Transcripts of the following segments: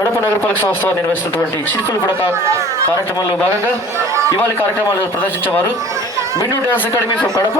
కడప నగరపాలక సంస్థ నిర్వహిస్తున్నటువంటి చిరుకులు పడక కార్యక్రమంలో భాగంగా ఇవాళ కార్యక్రమాలు ప్రదర్శించేవారు మిన్ను డ్యాన్స్ అకాడమీ ఫ్రమ్ కడప.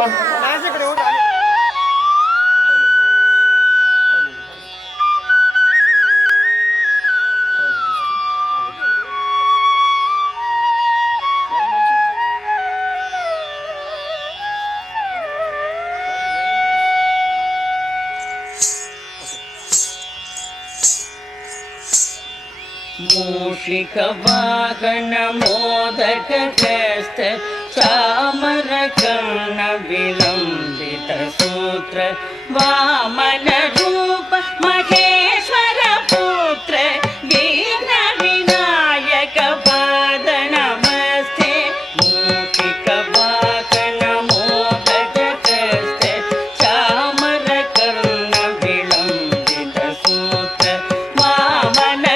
मूषिक वाहन मोदक हस्त चामर कर्ण विलंबित सूत्र वामन रूप महेश्वर पुत्र विघ्न विनायक पाद नमस्ते. मूषिक वाहन मोदक हस्त चामर कर्ण विलंबित सूत्र वामन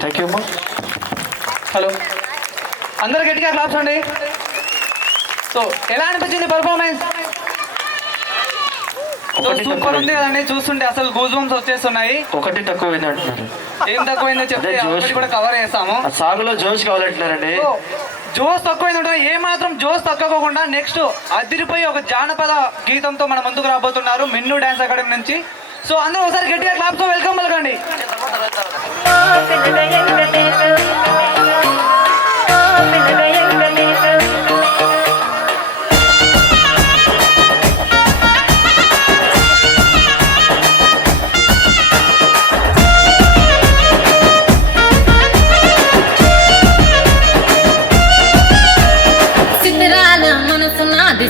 థ్యాంక్ యూ అమ్మా. హలో, అందరు గట్టిగా క్లాప్స్ అండి. సో ఎలా అనిపించింది పర్ఫార్మెన్స్? సూపర్ ఉంది కదండి, చూస్తుంటే అసలు గూజ్ బంప్స్ వచ్చేస్తున్నాయి. ఒకటి తక్కువైంది అంటున్నారు. ఏం తక్కువైందో చెప్తే జోష్ కూడా కవర్ చేస్తాము. సాగులో జోష్ కావాలంటున్నారండి. జోష్ తక్కువైందంటే ఏ మాత్రం జోష్ తక్కువకుండా నెక్స్ట్ అదిరిపోయి ఒక జానపద గీతంతో మన ముందుకు రాబోతున్నారు మిన్ను డ్యాన్స్ అకాడమీ నుంచి. సో అందరూ ఒకసారి గట్టిగా క్లాప్స్ తో వెల్కమ్ పలకండి.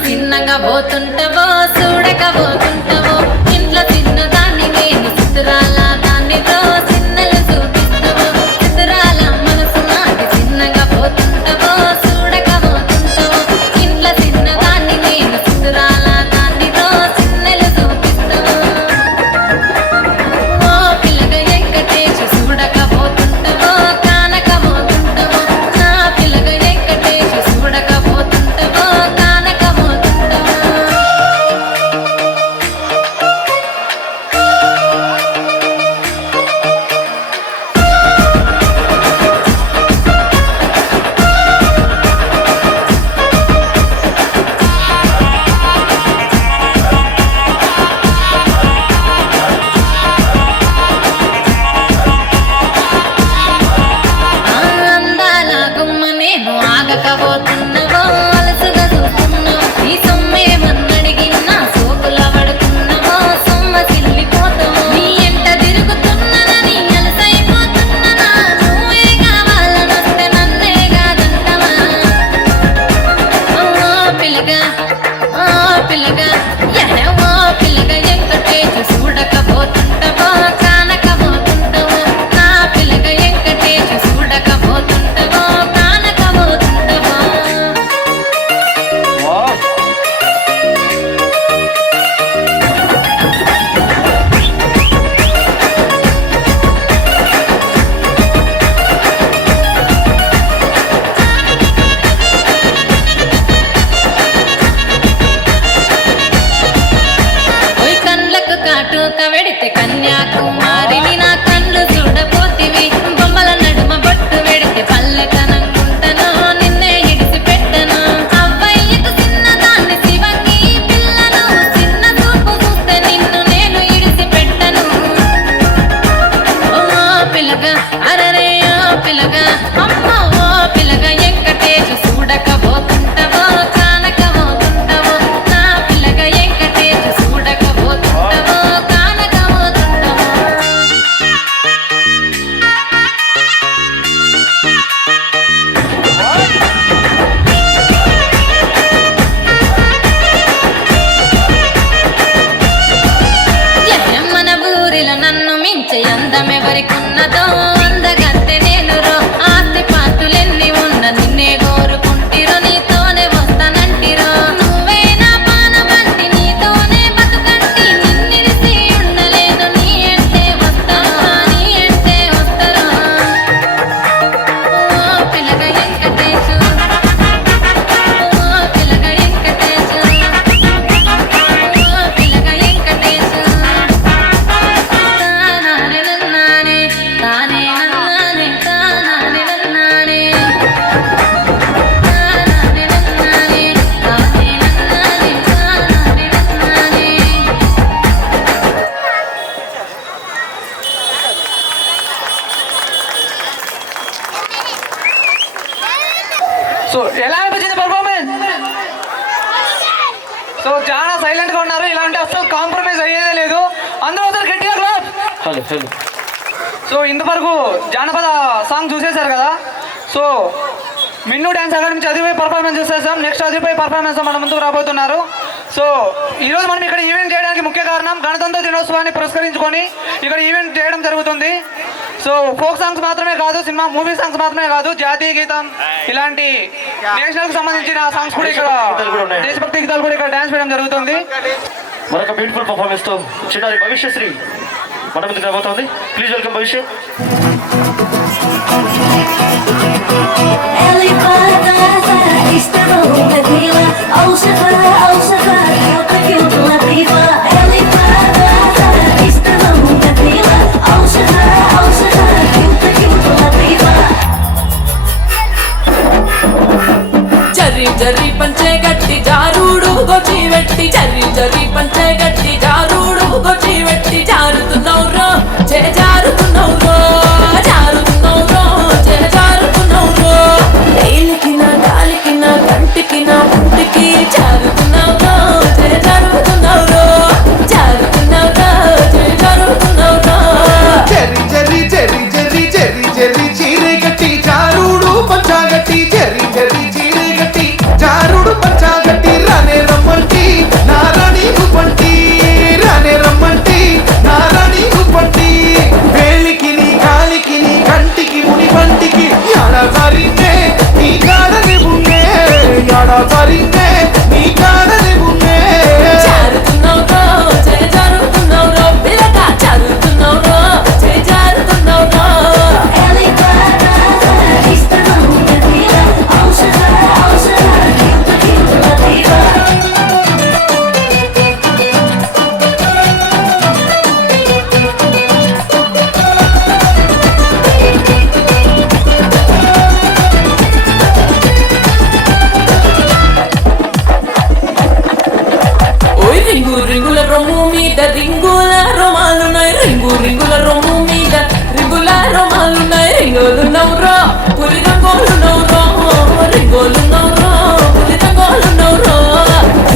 చిన్నగా పోతుంటావో చూడక పోతుంటావో ఇంట్లో చిన్నదాన్ని నేను చిత్రాల దాన్నితో చిన్నలు చూపిస్తావో చిత్రాల సో ఎలా అనిపించింది పర్ఫార్మెన్స్? సో చాలా సైలెంట్ గా ఉన్నారు. ఇలాంటి అసలు కాంప్రమైజ్ అయ్యేదే లేదు. అందరూ ఒకసారి గట్టిగా క్లాప్. సో ఇంతవరకు జానపద సాంగ్ చూసేశారు కదా. సో మిన్ను డ్యాన్స్ అకాడమీ నుంచి అదిపోయి పర్ఫార్మెన్స్ చూసేసాం. నెక్స్ట్ అదిపోయి పర్ఫార్మెన్స్ మన ముందుకు రాబోతున్నారు. సో ఈరోజు మనం ఇక్కడ ఈవెంట్ చేయడానికి ముఖ్య కారణం గణతంత్ర దినోత్సవాన్ని పురస్కరించుకొని ఇక్కడ ఈవెంట్ చేయడం జరుగుతుంది. సో ఫోక్ సాంగ్స్ మాత్రమే కాదు, సినిమా మూవీ సాంగ్స్ మాత్రమే కాదు, జాతీయ గీతం ఇలాంటి నేషనల్ కి సంబంధించిన సాంగ్స్ కూడా ఇక్కడ, దేశభక్తి గీతాలు కూడా ఇక్కడ డాన్స్ చేయడం జరుగుతుంది. మరొక బ్యూటిఫుల్ పర్ఫార్మెన్స్ తో చిన్నారి భవిష్యశ్రీ మన ముందుకు రాబోతోంది. ప్లీజ్ వెల్కమ్ భవిష్య. జర్రి పంచే గట్టి జారుడు గొచ్చి వెట్టి జర్రి జర్రి పంచే గట్టి జారుడు గొచ్చి వెట్టి జారుతున్నౌరో చే జారుతున్నౌరో జారుతున్నౌరో చే జారుతున్నౌరో తేలికిన గాలికిన కంటికిన ఒంటికి జారుతున్నౌరో చే జారుతున్నౌరో జారుతున్నౌరో చే జారుతున్నౌరో చెర్రి చెర్రి చెర్రి చెర్రి చెర్రి చెర్రి చీరే గట్టి జారుడు పంచాగట్టి చెర్రి చెర్రి చీరే గట్టి జారుడు పంచాగట్టి రానే రమ్మంటి నారాణి గుప్పంటి రానే రమ్మంటి నారాణి గుప్పంటి వేలికి నీ కాలికి నీ కంటికి ముని పంటికి యాడా సారిందే నీ కాడని బున్నే యాడా సారిందే నీ కాడని బున్నే జారుతున్నౌరో చే జారుతున్నౌరో పిలక జారుతున్నౌరో చే జారుతున్నౌరో ఓయ్ రింగు రింగుల రొమ్ము మీద రింగుల రొమాలున్నాయి రింగు రింగుల రొమ్ము మీద రింగుల రొమాలున్నాయి రింగోలు నవ్రో పులి రంగోలు నవ్రో రింగోలు నవ్రో పులి రంగోలు నవ్రో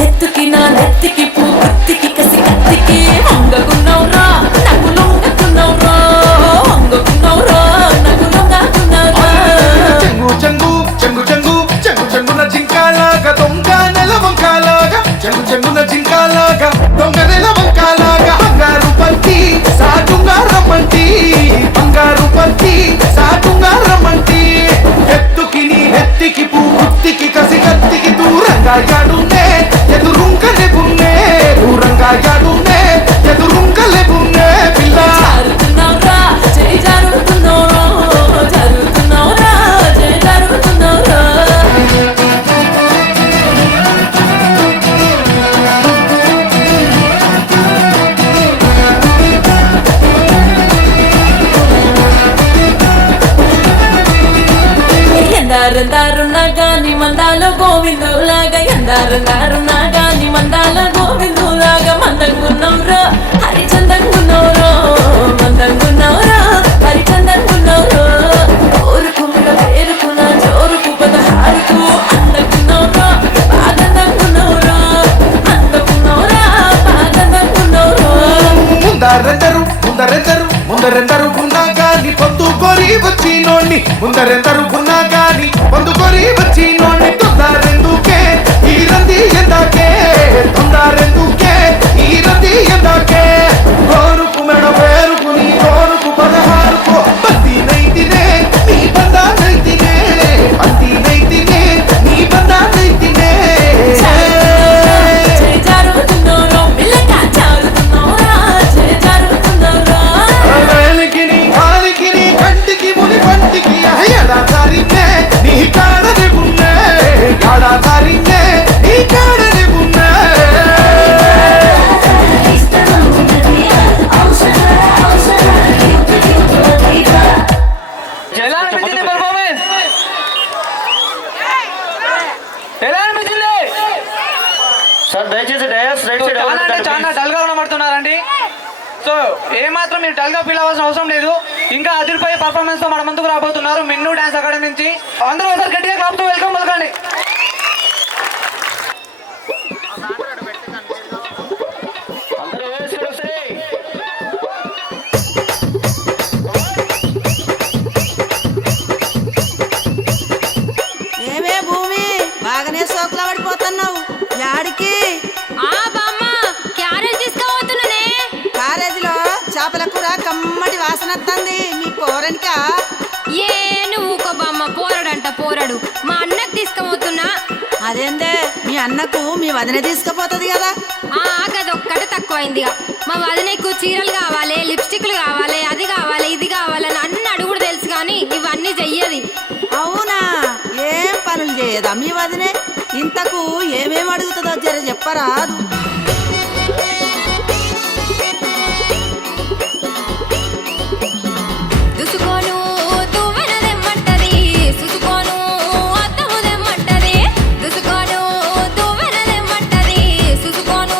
ఎత్తుకి నా నెత్తికి పూర్తికి కసి కత్తికి వంగకున్నవ్రో నాకు లొంగకున్నవ్రో వంగకున్నవ్రో నాకు లొంగకున్నవ్రో చెంగు చెంగు చెంగు చెంగు చెంగు చెంగున జింకాలాగా దొంగ నెల వంకాలాగా చెంగు చెంగున జింకాలాగా దొంగ నెల వంకాలాగా బంగారు పత్తి సాటుగా రమ్మంటి బంగారు పత్తి సాటుగా రమ్మంటి ఎత్తుకి నీ నెత్తికి పూర్తికి కసి కత్తికి దూరంగా యాడునే ఎదురుంకలే బున్నే దూరంగా యాడునే ఎదురుంకలే బున్నే పిల్ల జారుతున్నౌరా చే జారుతున్నౌరో జారుతున్నౌరా చే జారుతున్నౌరో ఎందారున్నా గాని మందాల గోవిందులాగా ఎందారున్నా గాని మందాల గోవిందులాగా మందంగున్నౌరో హరిచందంగున్నౌరో మందంగున్నౌరో హరిచందంగున్నౌరో కోరుకున్న పేరుకున్న జోరుకు పదహారుకు అందకున్నౌరో బాగందంగున్నౌరో అందకున్నౌరా బాగందంగున్నౌరో ముందరెందరు ముందరెందరు ముందరెందరు ఉన్నా గాని పొందుకొని వచ్చినోణ్ణి ముందరెందరు ఉన్నా గాని పొందుకొని వచ్చినోణ్ణి తొందరెందుకే ఈ రంది ఎందాకే తొందరెందుకే ఈ రంది ఎందాకే కోరుకు మెడ పేరుకు నీ కోరుకు పదహారుకు బంది నైతినే నీ బందా నైతినే బంది నైతినే నీ బందా నైతినే చే జారుతున్నౌరో పిల్లక జారుతున్నౌరా చే జారుతున్నౌరో వేలికి నీ కాలికి నీ కంటికి ముని పంటికి ఎడా సారిందే నీ కాడని బున్నే ఎడా సారిందే నీ కాడని బున్నే ఎలా అనిపించింది పర్ఫార్మెన్స్? ఎలా అనిపించింది? సార్ దయచేసి డయాస్ రైట్ సైడ్ చాలా అంటే చాలా డల్ గా కనబడుతున్నారండి. సో ఏ మాత్రం మీరు డల్ గా ఫీల్ అవ్వాల్సిన అవసరం లేదు. ఇంకా అదిరిపోయే పర్ఫార్మెన్స్ తో మన ముందుకు రాబోతున్నారు మిన్ను డాన్స్ అకాడమీ నుంచి. అందరూ ఒకసారి గట్టిగా క్లాప్ తో వెల్కమ్ పలకండి. ఏమే భూమి బాగానే సోకులో పడిపోతున్నావు యాడికి? కారేజీలో చేపల కూర కమ్మటి వాసన వస్తుంది. మీ పోరనికా? ఏ నువ్వు బామ్మ పోరడంట పోరడు మా అన్నకు తీసుకుపోతున్నా. అదేందే మీ అన్నకు మీ వదిన తీసుకుపోతుంది కదా? గదొక్కటి తక్కువైందిగా. మా వదినకు చీరలు కావాలి, లిప్స్టిక్లు కావాలి, అది కావాలి ఇది కావాలని అన్ని అడుగుడు తెలుసు కానీ ఇవన్నీ చెయ్యది. అవునా? ఏం పనులు చేయదా మీ వదినే? ఇంతకు ఏమేమి అడుగుతుందో జర చెప్పరాదు. దుసుకోను తువ్వెనదెమ్మంటది, సుసుకోను అద్దముదెమ్మంటది. దుసుకోను తువ్వెనదెమ్మంటది, సుసుకోను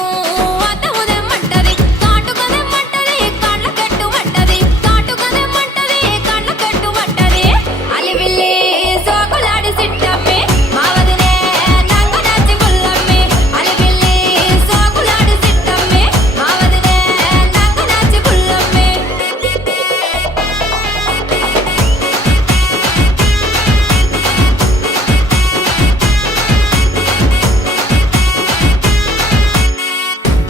అద్దముదెమ్మంటది. కాటుకదెమ్మంటది, కళ్ళ కట్టుమంటది. కాటుకదెమ్మంటది, కళ్ళ కట్టుమంటది. అలివిల్లి సోకులాడి సిట్టమ్మి మా వదినే నంగనాచి పుల్లమ్మి. అలివిల్లి సోకులాడి సిట్టమ్మి మా వదినే నంగనాచి పుల్లమ్మి.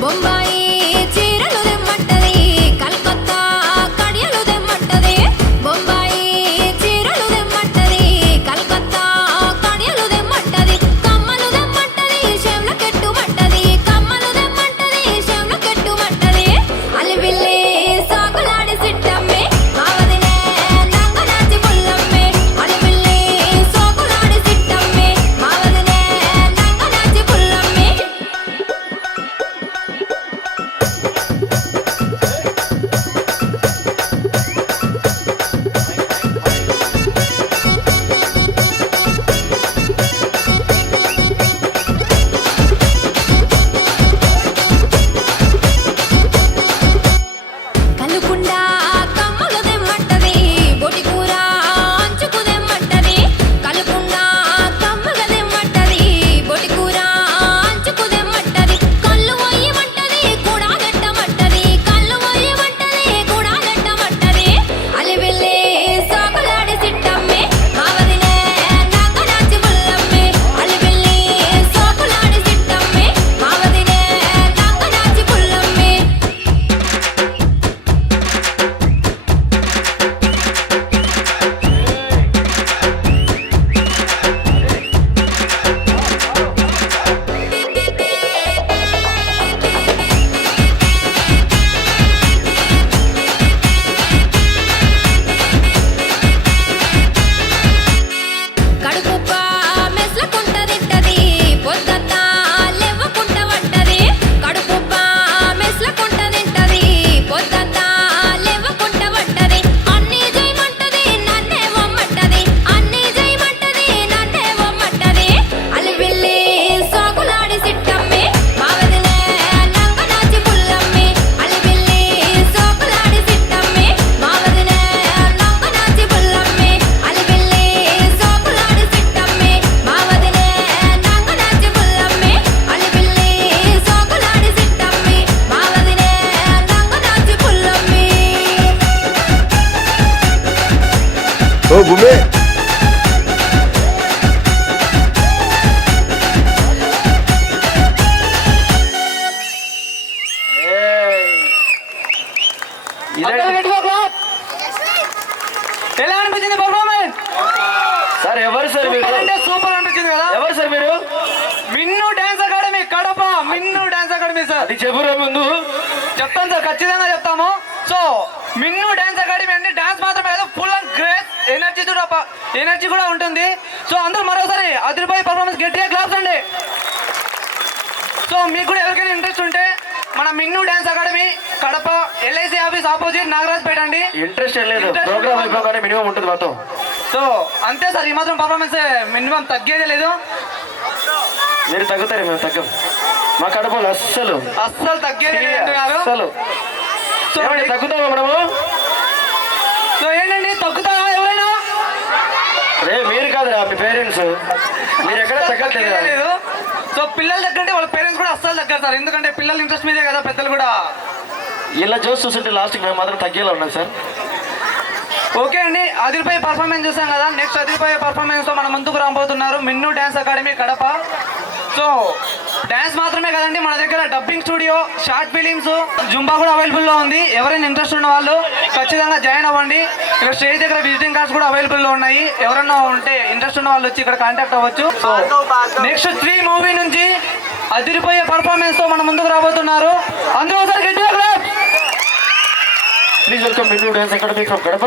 బొంబాయి చీరలు దెమ్మంటది, కల్కత్తా కడియలు దెమ్మంటది. బొంబాయి చీరలు దెమ్మంటది, కల్కత్తా కడియలు దెమ్మంటది. కమ్మలు దెమ్మంటది, చెవుల కెట్టుమంటది. కమ్మలు దెమ్మంటది, చెవుల కెట్టుమంటది. అలివిల్లి సాకులాడి సిట్టమ్మి మా వదినే నంగనాచి పుల్లమ్మి. అలివిల్లి సాకులాడి సిట్టమ్మి మా వదినే నంగనాచి పుల్లమ్మి. కలుపుండా కమ్మలు దెమ్మంటది, బొటి కూర అంచుకు దెమ్మంటది. కలుపుండా కమ్మలు దెమ్మంటది, బొటి కూర అంచుకు దెమ్మంటది. కళ్ళు మొయ్యమంటది, కూడా నెట్టమంటది. కళ్ళు మొయ్యమంటది, కూడా నెట్టమంటది. అలివిల్లి సోకులాడి సిట్టమ్మి మా వదినే నంగనాచి పుల్లమ్మి. అలివిల్లి సోకులాడి సిట్టమ్మి మా వదినే నంగనాచి పుల్లమ్మి. కడుపుబ్బ మెస్లకుంట తింటది, పొద్దంతా లెవ్వకుంట వంటది. కడుపుబ్బ మెస్లకుంట తింటది, పొద్దంతా లెవ్వకుంట వంటది. అన్నీ చేయమంటది, నన్నే వమ్మంటది. అన్నీ చేయమంటది, నన్నే వమ్మంటది. అలివిల్లి సాకులాడి సిట్టమ్మి మా వదినే నంగనాచి పుల్లమ్మి. అలివిల్లి సాకులాడి సిట్టమ్మి మా వదినే నంగనాచి పుల్లమ్మి. అలివిల్లి సోకులాడి సిట్టమ్మి మా వదినే నంగనాచి పుల్లమ్మి. అలివిల్లి సోకులాడి సిట్టమ్మి మా వదినే నంగనాచి పుల్లమ్మి. ఓ భూమి ఎలా అనిపించింది పర్ఫార్మెన్స్? సార్ ఎవరు సార్ మీరు? సూపర్ అనిపించింది కదా? ఎవరు సార్ మీరు? మిన్ను డాన్స్ అకాడమీ కడప. మిన్ను డాన్స్ అకాడమీ సార్. అది చెప్పురా ముందు. చెప్తాను సార్, ఖచ్చితంగా చెప్తాము. సో మిన్ను డాన్స్ అకాడమీ అండి. డాన్స్ మాత్రమే కాదు, ఫుల్ అండ్ గ్రేస్ ఎనర్జీ కూడా ఉంటుంది. సో అందరూ మరోసారి అదిరిపోయే పర్ఫార్మెన్స్ గట్టిగా క్లాప్స్ అండి. సో మీకు కూడా ఎవరికైనా ఇంట్రెస్ట్ ఉంటే మన Minnu dance academy Kadapa LIC office opposite Nagarajpeta అండి. ఇంట్రెస్ట్ లేదు, ప్రోగ్రామ్ అయిపోగానే మినిమం ఉంటుంది మొత్తం. సో అంతే సార్, ఈ మాత్రం పర్ఫార్మెన్స్ మినిమం తగ్గేదే లేదు. మీరు తగ్గుతారు, మేము తగ్గం. మా కడపలు అస్సలు తగ్గేది లేదు గారు. అస్సలు. సో తగ్గుతామా మనము? సో ఏంటండి తొక్కుతారా ఎవరైనా? రే మీరు కాదురా మీ పేరెంట్స్, మీరు ఎక్కడ తగ్గట్లేదు. లేదు. సో పిల్లల దగ్గర వాళ్ళ పేరెంట్స్ కూడా అస్సలు దగ్గర సార్, ఎందుకంటే పిల్లల ఇంట్రెస్ట్ మీదే కదా పెద్దలు కూడా. ఇలా జోస్ చూస్తుంటే లాస్ట్కి మేము మాత్రం తగ్గేలా ఉన్నాం సార్. ఓకే అండి, అదిరిపోయే పర్ఫార్మెన్స్ చూసాం కదా. నెక్స్ట్ అదిరిపోయే పర్ఫార్మెన్స్ తో మన ముందుకు రాబోతున్నారు Minnu dance academy Kadapa. So dance మాత్రమే కదండి, మన దగ్గర dubbing studio, short films, zumba కూడా అవైలబుల్లో ఉంది. ఎవరైనా ఇంట్రెస్ట్ ఉన్న వాళ్ళు ఖచ్చితంగా జాయిన్ అవ్వండి. ఇక్కడ స్టేజ్ దగ్గర విజిటింగ్ కార్డ్స్ కూడా అవైలబుల్లో ఉన్నాయి. ఎవరైనా ఉంటే ఇంట్రెస్ట్ ఉన్న వాళ్ళు వచ్చి ఇక్కడ కాంటాక్ట్ అవ్వచ్చు. సో నెక్స్ట్ 3 మూవీ నుంచి అదిరిపోయే పర్ఫార్మెన్స్ తో మన ముందుకు రాబోతున్నారు. అందరూ ఒకసారి గట్టిగా clap. Please welcome Minnu dance academy from Kadapa.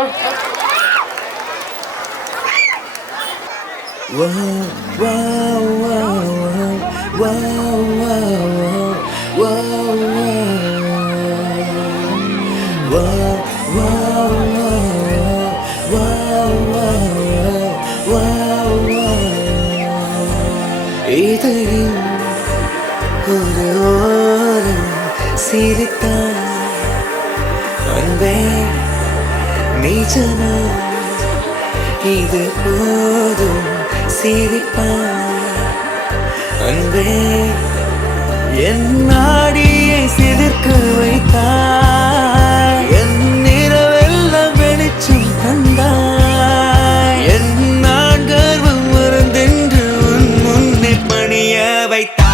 சிரித்தான் அன்பே நீச்சனா இது போதும் சிரிப்பான் அன்பே என் நாடியை சிலிர்க்க வைத்தாய் என் நிறவெல்லாம் வெளிச்சம் தந்தாய் என் நான் கர்வம் மறந்தென்று உன் முன்னே பணிய வைத்தாய்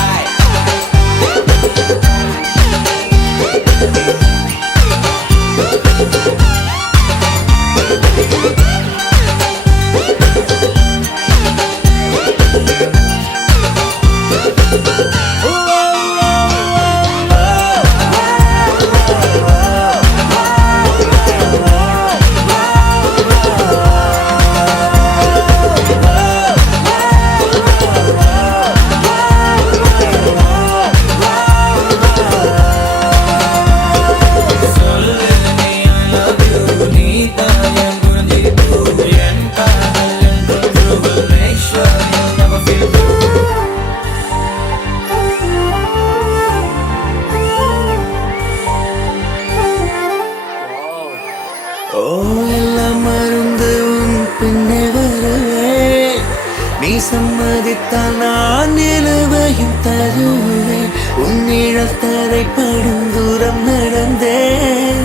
சம்மதித்தால் நான் நிலவையும் தருவேன் உன்னிழல் தரைப்படும் தூரம் நடந்தேன்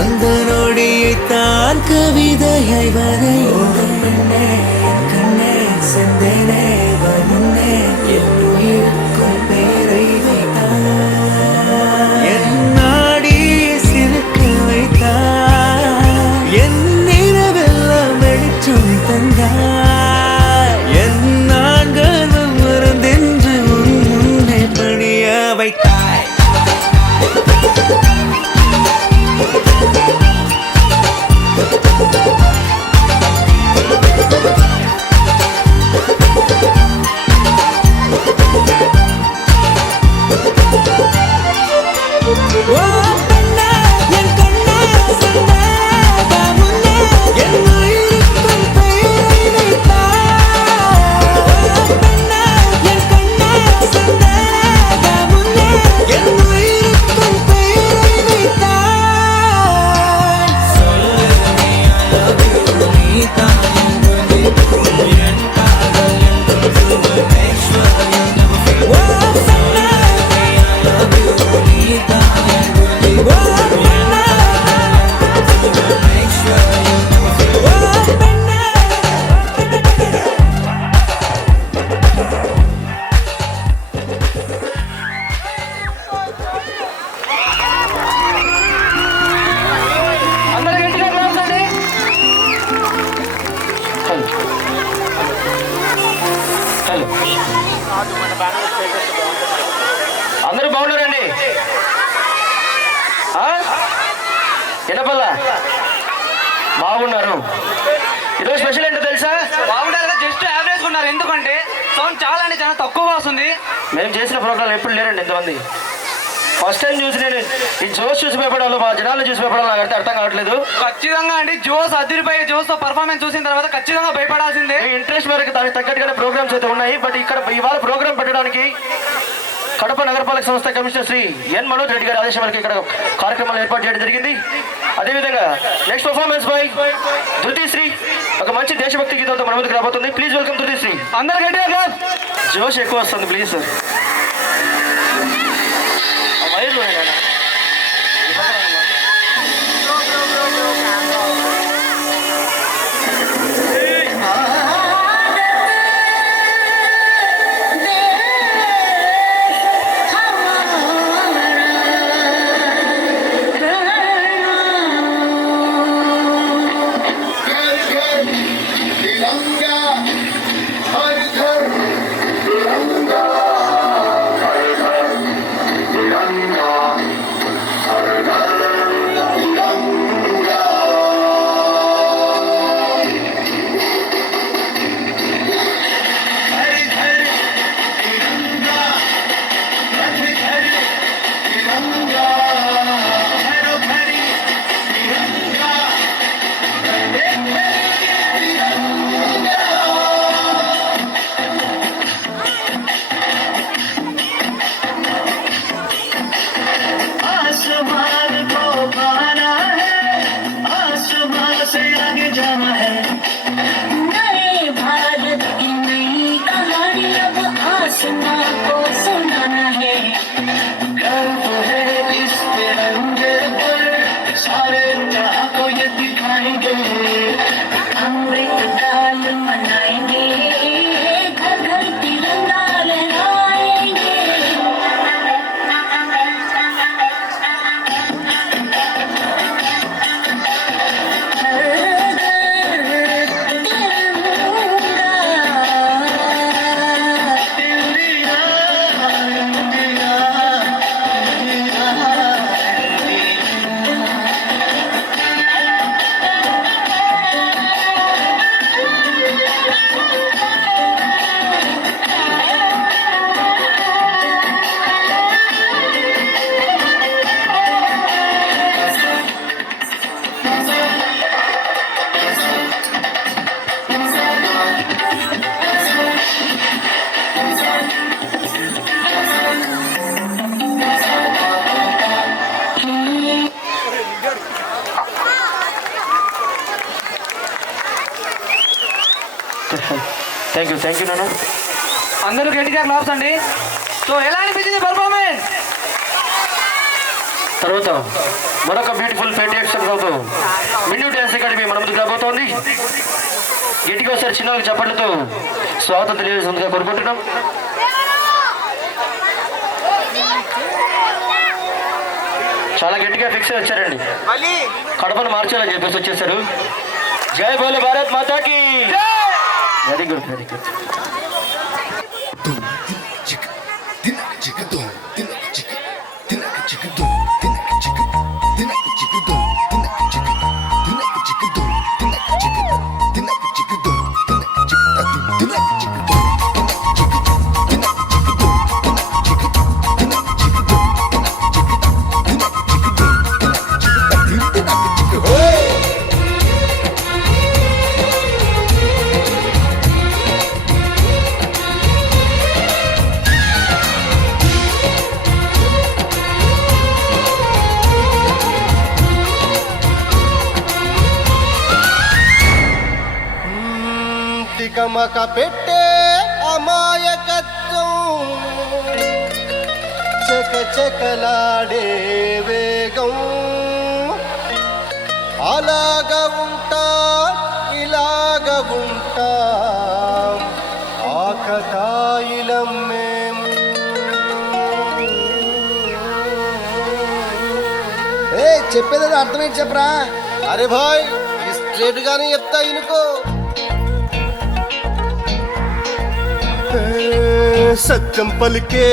அந்த நொடியைத்தான் கவிதையை வரைந்தேன் கண்ணே செந்தேனே வருணே என் உயிருக்கும் பேரை வைத்தான் என் நாடியை சிரிக்க வைத்தான் என் நிலவெல்லாம் வெளிச்சம் தந்தான் అందరూ బాగున్నారండి? ఎనపల్లా బాగున్నారు. ఈరోజు స్పెషల్ ఏంటో తెలుసా? బాగుండాలి, జస్ట్ యావరేజ్ ఉన్నారు. ఎందుకంటే సౌండ్ చాలా అంటే చాలా తక్కువ వస్తుంది. మేము చేసిన ప్రోగ్రాం ఎప్పుడు లేరండి ఎంతమంది. ఫస్ట్ టైం చూసి నేను ఈ జోస్ చూసి భయపడాలి, మా జనాలను చూసి భయపడాలి, నాకు అర్థం కావట్లేదు. ఖచ్చితంగా అండి, జోస్ అదిరిపోయే జోస్ తో పర్ఫార్మెన్స్ చూసిన తర్వాత ఖచ్చితంగా భయపడాల్సిందే. ఇంట్రెస్ట్ మేరకు దానికి తగ్గట్టుగానే ప్రోగ్రామ్స్ అయితే ఉన్నాయి. బట్ ఇక్కడ ఇవాళ ప్రోగ్రామ్ పెట్టడానికి కడప నగరపాలక సంస్థ కమిషనర్ శ్రీ ఎన్ మనోజ్ రెడ్డి గారి ఆదేశం మేరకు ఇక్కడ కార్యక్రమాలు ఏర్పాటు చేయడం జరిగింది. అదేవిధంగా నెక్స్ట్ పర్ఫార్మెన్స్ బై ధృతిశ్రీ ఒక మంచి దేశభక్తి గీతంతో మన ముందుకు రాబోతుంది. Please welcome Dhruthisri. అందరు గట్టిగా జోష్ ఎక్కువ వస్తుంది ప్లీజ్ సార్. థ్యాంక్ యూ నాన్న. అందరూ గట్టిగా క్లాప్స్ అండి. సో ఎలా అనిపించింది పర్ఫార్మెన్స్? తర్వాత మరొక బ్యూటిఫుల్ పేట్రియాటిక్ సాంగ్తో మిన్యూ డ్యాన్స్ అకాడమీ మన ముందుకు రాబోతోంది. గట్టిగా ఒకసారి చిన్న చప్పట్లతో స్వాగతం తెలియజేస్తుందిగా కోరుకుంటున్నాం. చాలా గట్టిగా ఫిక్స్ వచ్చారండి. కడపను మార్చాలని చెప్పేసి వచ్చేసారు. జై బోలో భారత్ మాతాకి. Very good very good. తికమక పెట్టే అమాయకత్వం చకచకలాడే వేగం అలాగ ఉంటా ఇలాగ ఉంటా ఆకతాయిలం మేము. చెప్పేది అర్థమేంటి చెప్పరా? అరే భాయ్ స్ట్రేట్ గానే చెప్తా ఇనుకో. సత్యం పలికే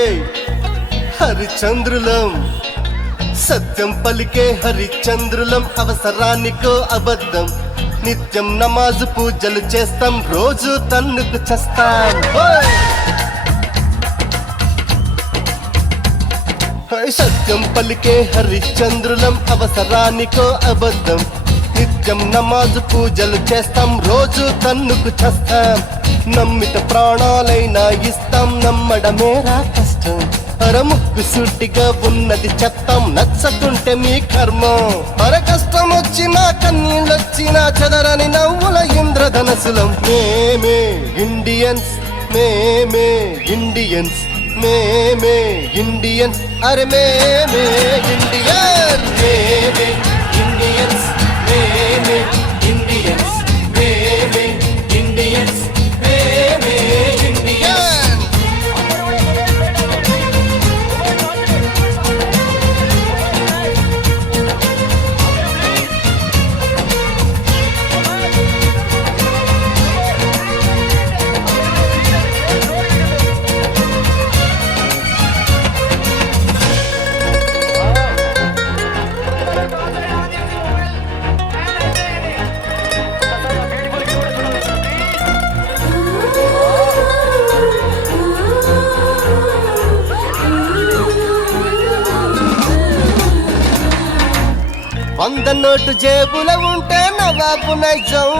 హరిచంద్రులం, సత్యం పలికే హరిచంద్రులం, అవసరానికో అబద్ధం, నిత్యం నమాజు పూజలు చేస్తాం, రోజు తన్నుకు చస్తాం. సత్యం పలికే హరిచంద్రులం, అవసరానికో అబద్ధం, నిత్యం నమాజు పూజలు చేస్తాం, రోజు తన్నుకు చస్తాం, నమ్మిత ప్రాణాలైనా ఇస్తాం, నమ్మడమేరా కష్టం. అర ముక్కు సూటిగా ఉన్నది చెత్తం నచ్చకుంటే మీ కర్మ అర కష్టం వచ్చినా కన్నీళ్ళొచ్చినా చదరని నవ్వుల ఇంద్రధనసులం మేమే ఇండియన్స్ మేమే ఇండియన్స్ మేమే ఇండియన్స్ అరే మేమే ఇండియన్ మేమే ఇండియన్స్ మేమే ఇండియన్స్ మేమే ఇండియన్స్ మేమే ఇండియన్ వంద నోటు జేబుల ఉంటే నవాబు నైజం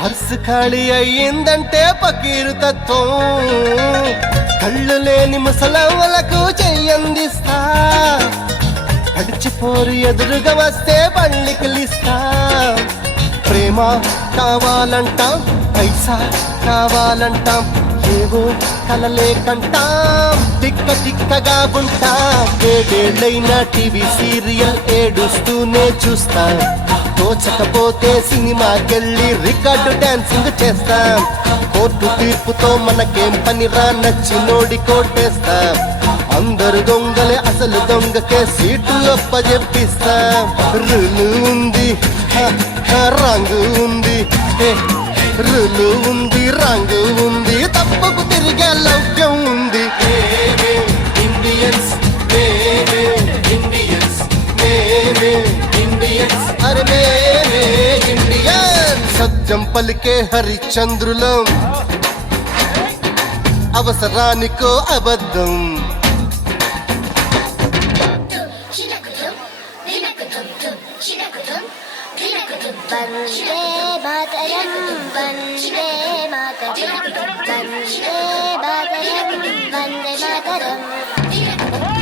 పర్సు ఖాళీ అయ్యిందంటే పకీరు తత్వం కళ్ళు లేని ముసలవ్వలకు చెయ్యందిస్తా గడిచిపోరు ఎదురుగా వస్తే పళ్ళికిలిస్తా ప్రేమ కావాలంటాం పైసా కావాలంటాం ఏవో కలలే కంటాం తిక్క తిక్కగా ఉంటాం ఏడేళ్ళైనా టీవీ సీరియల్ ఏడుస్తూనే చూస్తాం తోచకపోతే సినిమాకెళ్ళి రికార్డు డాన్సింగ్ చేస్తాం కోర్టు తీర్పుతో మనకేం పనిరా నచ్చినోడి కోటేస్తాం అందరు దొంగలే అసలు దొంగకే సీటు అప్పజెప్పిస్తాం రులు ఉంది రంగు ఉంది రులు ఉంది రంగు ఉంది తప్పకు తిరిగే లౌక్యం ఉంది ఇండియన్స్ మేమే ఇండియన్స్ మేమే ఇండియన్స్ అరే మేమే ఇండియన్ సత్యం పలికే హరిశ్చంద్రులం అవసరానికో అబద్ధం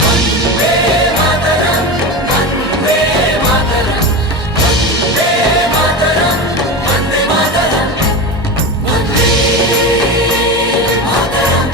వందే మాతరం వందే మాతరం వందే మాతరం వందే మాతరం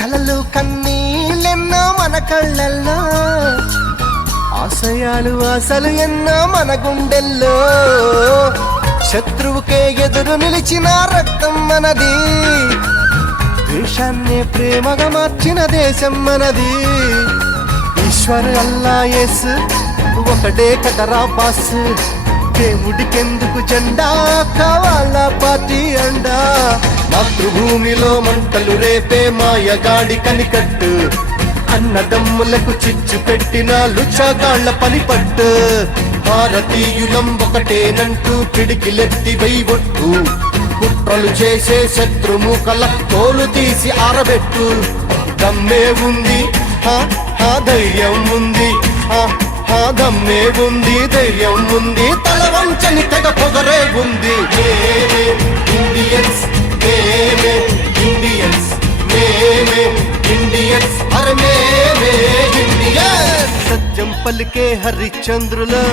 కలలు కన్నీళ్ళెన్నో మన కళ్ళల్లో ఆశయాలు ఆశలు ఎన్నో మన గుండెల్లో శత్రువుకే ఎదురు నిలిచిన రక్తం మనది దేశాన్నే ప్రేమగా మార్చిన దేశం మనది ఈశ్వర్ అల్లా యేసు ఒకటే కదరా బాస్ దేవుడికెందుకు జెండా కావాలా పార్టీ అండా మాతృభూమిలో మంటలు రేపే మాయగాడి కనికట్టు అన్నదమ్ములకు చిచ్చు పెట్టిన లుచ్చగాళ్ల పని పట్టు భారతీయులం ఒకటేనంటూ పిడికిలెత్తి వైవొట్టు కుట్రలు చేసే శత్రుముఖల తోలు తీసి ఆరబెట్టు దమ్మే ఉంది ధైర్యం ఉంది దమ్మే ఉంది ధైర్యం ఉంది తల వంచని తెగ పొగరే ఉంది మేమే ఇండియన్స్ మేమే ఇండియన్స్ మేమే ఇండియన్స్ అరే మేమే ఇండియన్స్ సత్యం పలికే హరిశ్చంద్రులు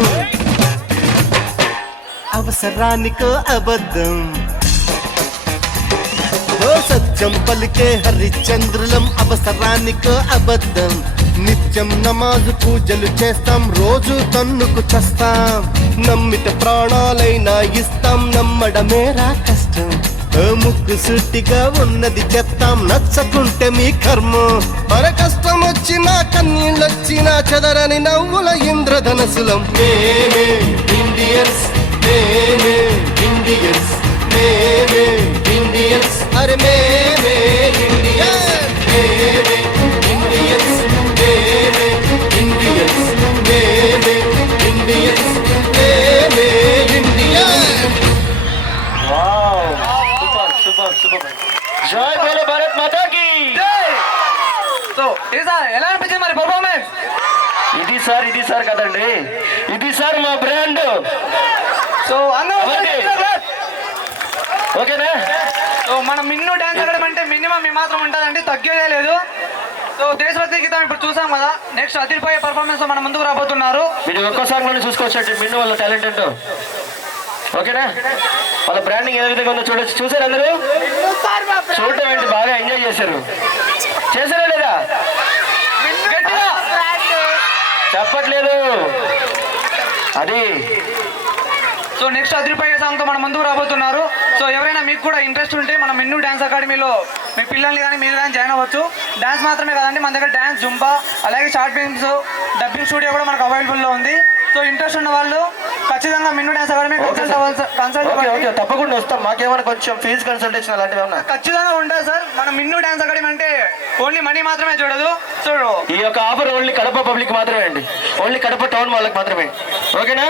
అవసరానికో అబద్ధం సత్యం పలికే హరిశ్చంద్రులం అవసరానికో అబద్ధం నిత్యం నమాజు పూజలు చేస్తాం రోజు తన్నుకు చస్తాం నమ్మిత ప్రాణాలైనా ఇస్తాం నమ్మడమేరా కష్టం ముక్కు సుట్టిగా ఉన్నది చెప్తాం నచ్చకుంటే మీ కర్మ పర కష్టం వచ్చినా కన్నీళ్ళొచ్చినా చదరని నవ్వుల ఇంద్రధనసులం మేమే ఇండియన్స్ మేమే ఇండియన్స్ మేమే ఇండియన్స్ అరే జై బోలో భారత్ మాతాకి. సో ఇది సార్ ఎలా అనిపించింది మరి పర్ఫార్మెన్స్? ఇది సార్ కదండి, ఇది సార్ మా బ్రాండ్. సో అందరూ ఓకేనా? సో మనం మిన్ను డ్యాన్స్ అకాడమీ అంటే మినిమం మాత్రం ఉంటుందండి, తగ్గేదే లేదు. సో దేశభక్తి గీతం ఇప్పుడు చూసాం కదా, నెక్స్ట్ అదిరిపోయే పర్ఫార్మెన్స్ మన ముందుకు రాబోతున్నారు. మీరు ఒక్క సాంగ్ లోనే చూసుకోవచ్చు మిన్ను వాళ్ళ టాలెంట్ ఏంటో. ఓకేనా? వాళ్ళ బ్రాండింగ్ ఏ విధంగా ఉందో చూడొచ్చు. చూసారు అందరూ? చూడటం ఏంటి, బాగా ఎంజాయ్ చేశారా లేదా? గట్టిగా చెప్పట్లేదు అది. సో నెక్స్ట్ అదిరిపోయే సాంగ్తో మన ముందుకు రాబోతున్నారు. సో ఎవరైనా మీకు కూడా ఇంట్రెస్ట్ ఉంటే మన మిన్ను డ్యాన్స్ అకాడమీలో మీ పిల్లల్ని కానీ మీరు కానీ జాయిన్ అవ్వచ్చు. డ్యాన్స్ మాత్రమే కాదండి, మన దగ్గర డ్యాన్స్, జుంబా, అలాగే షార్ట్ ఫిల్మ్స్, డబ్బింగ్ స్టూడియో కూడా మనకు అవైలబుల్లో ఉంది. సో ఇంట్రెస్ట్ ఉన్న వాళ్ళు ఖచ్చితంగా మిన్ను డ్యాన్స్ అకాడమీ కన్సల్ట్ తప్పకుండా వస్తాం. మాకేమైనా కొంచెం ఫీజు కన్సల్టేషన్ అలాంటివి ఏమన్నా ఖచ్చితంగా ఉంటుంది సార్. మన మిన్ను డ్యాన్స్ అకాడమీ అంటే ఓన్లీ మనీ మాత్రమే చూడదు. సో ఈ యొక్క ఆఫర్ ఓన్లీ కడప పబ్లిక్ మాత్రమే అండి, ఓన్లీ కడప టౌన్ వాళ్ళకి మాత్రమే. ఓకేనా?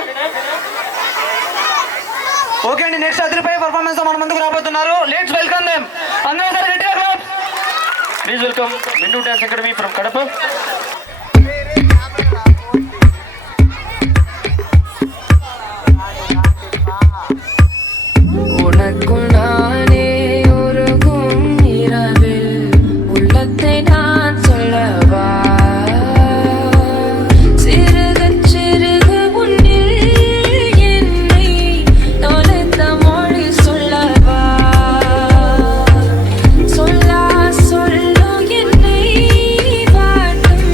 ఓకే అండి, నెక్స్ట్ అదిరిపోయే పర్ఫార్మెన్స్ మన ముందుకు రాబోతున్నారు. Let's welcome them. అందరూ సార్ గట్టిగా claps. Please welcome Minnu dance academy from Kadapa. உனக்குள் நானே உருகும் இரவில் உள்ளத்தை நான் சொல்லவா சிறுக சிறுக உன்னில் என்னை தொலைத்த மொழி சொல்லவா சொல்லா சொல்லு என்னை வாட்டும்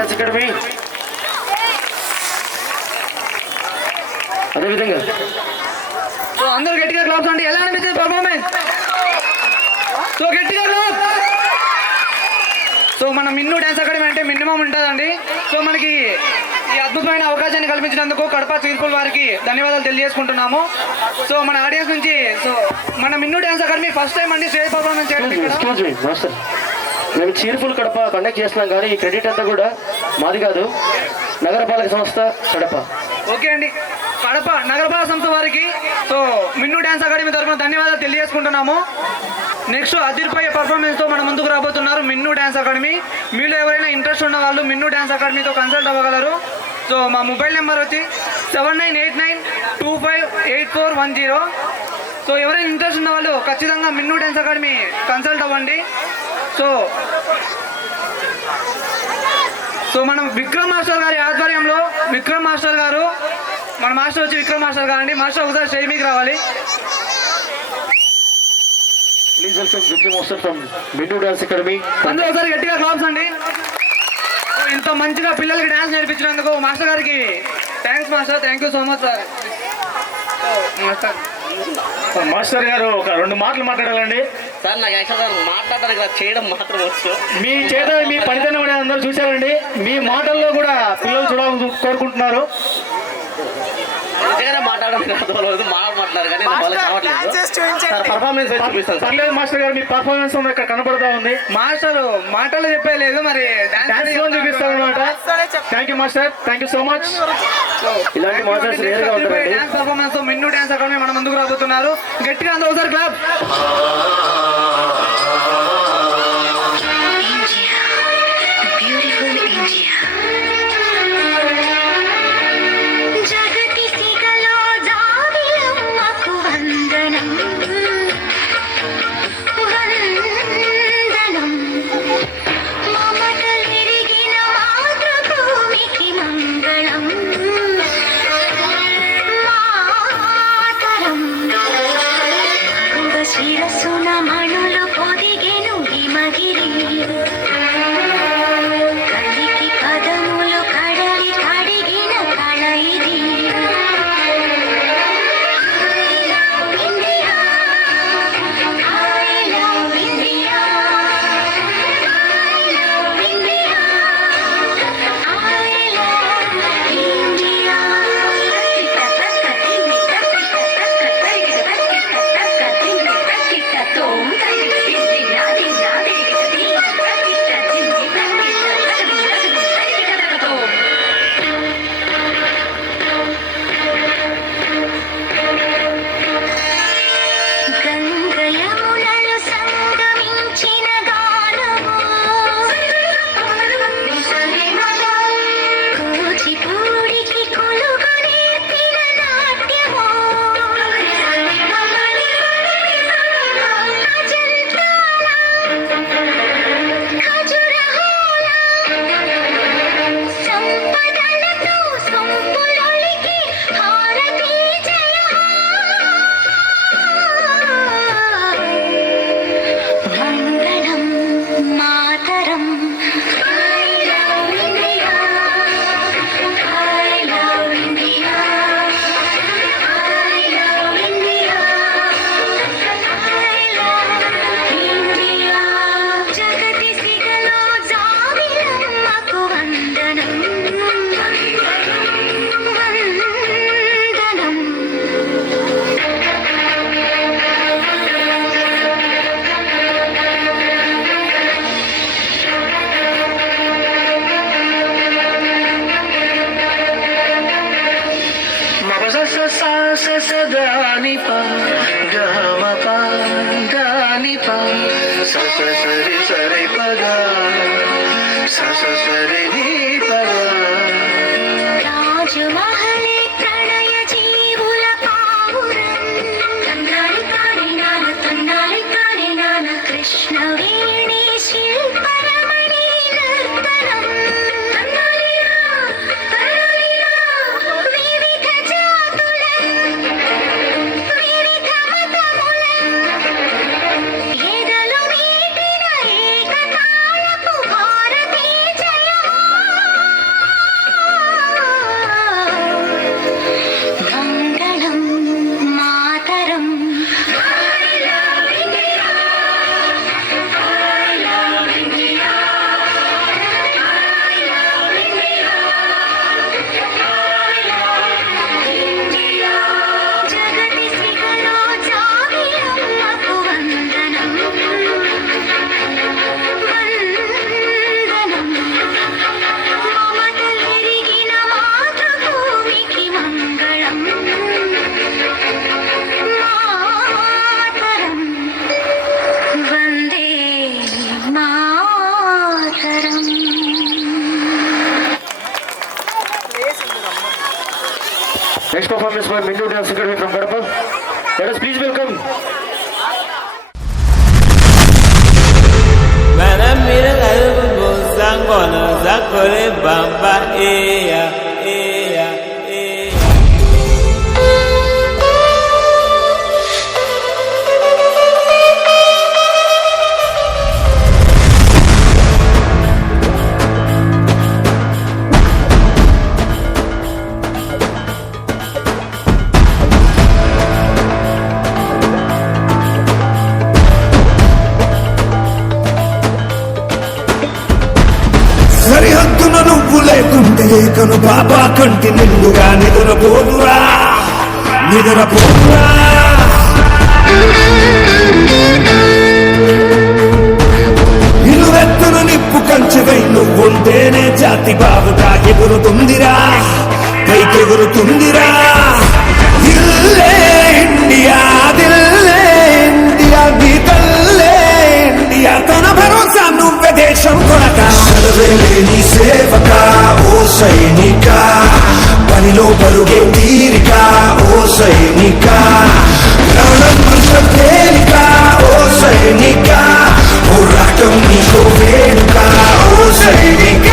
డాన్స్ అకాడమీ. అదేవిధంగా సో అందరూ గట్టిగా క్లాప్స్ అండి. ఎలా అనిపించింది పర్ఫార్మెన్స్? సో గట్టిగా క్లాప్. సో మన మిన్ను డ్యాన్స్ అకాడమీ అంటే మినిమం ఉంటుందండి. సో మనకి ఈ అద్భుతమైన అవకాశాన్ని కల్పించినందుకు కడప చీర్పుల్ వారికి ధన్యవాదాలు తెలియజేసుకుంటున్నాము. సో మన ఆడియన్స్ నుంచి సో మన మిన్ను డ్యాన్స్ అకాడమీ ఫస్ట్ టైం అండి స్టేజ్ పర్ఫార్మెన్స్ చేయడం ఇక్కడ. మేము చీర్పుల్ కడప కండక్ట్ చేస్తున్నాం, కానీ ఈ క్రెడిట్ అంతా కూడా మాది కాదు, నగరపాలక సంస్థ కడప. ఓకే అండి, కడప నగరపాలక సంస్థ వారికి సో మిన్ను డ్యాన్స్ అకాడమీ తరఫున ధన్యవాదాలు తెలియజేసుకుంటున్నాము. నెక్స్ట్ అదిరిపోయే పర్ఫార్మెన్స్తో మన ముందుకు రాబోతున్నారు మిన్ను డ్యాన్స్ అకాడమీ. మీలో ఎవరైనా ఇంట్రెస్ట్ ఉన్న వాళ్ళు మిన్ను డ్యాన్స్ అకాడమీతో కన్సల్ట్ అవ్వగలరు. సో మా మొబైల్ నెంబర్ వచ్చి 7989258410. సో ఎవరైనా ఇంట్రెస్ట్ ఉన్న వాళ్ళు ఖచ్చితంగా మిన్ను డ్యాన్స్ అకాడమీ కన్సల్ట్ అవ్వండి. సో మనం విక్రమ్ మాస్టర్ గారి ఆధ్వర్యంలో విక్రమ్ మాస్టర్ గారు మన మాస్టర్ వచ్చి విక్రమ్ మాస్టర్ గారు అండి. మాస్టర్ ఒకసారి స్టేజ్ మీదకి రావాలి. Please welcome Vikram master from Minnu dance academy. అందరూ ఒకసారి గట్టిగా క్లాప్స్ అండి. ఇంత మంచిగా పిల్లలకి డ్యాన్స్ నేర్పించినందుకు మాస్టర్ గారికి thanks master. Thank you so much sir. Master గారు ఒక 2 మాటలు మాట్లాడాలండి. సార్ నాకు యాక్చువల్గా మాట్లాడడానికి చేయడం మాత్రం వచ్చు. మీ చేత మీ పనితనం అందరూ చూశారండి. మీ మాటల్లో కూడా పిల్లలు చూడాలని కోరుకుంటున్నారు. నిజంగానే మాట్లాడడానికి అర్థమవుతుంది, మాట్లాడారు కానీ పర్ఫార్మెన్స్ చూపిస్తాను. పర్లేదు మాస్టర్ గారు, మీ పర్ఫార్మెన్స్ ఇక్కడ కనబడతా ఉంది. మాస్టర్ మాటలు చెప్పలేదు, మరి డాన్స్ చూపిస్తారు అనమాట. Thank you master, thank you so much. ఇలాంటి మాస్టర్స్ రేర్ గా ఉంటారండి. డాన్స్ పర్ఫార్మెన్స్ తో మిన్ను డాన్స్ అకాడమీ మన ముందుకు రాబోతున్నారు. గట్టిగా అందరూ ఒకసారి clap. Next performance by Minnu dance academy from Kadapa. Let us please welcome సరిహద్దున నువ్వు లేకుంటే ఏకను బాబా కంటి నిండుగా నిద్రపోదురా నిద్రపోదురా. నిలువెత్తున నిప్పు కంచెవై నువ్వుంటేనే జాతి బావుగా ఎగురుతుందిరా పైకెగురుతుందిరా. దిల్లే ఇండియా దిల్లే ఇండియా నీ తల్లే ఇండియా తన భరోసా నువ్వే దేశం కొరక. నీ సేవక ఓ సైనిక పనిలో పరుగే తీరిక ఓ సైనిక ప్రాణం తేలిక ఓ సైనిక పోరాటం నీకో వేడుక ఓ సైనిక.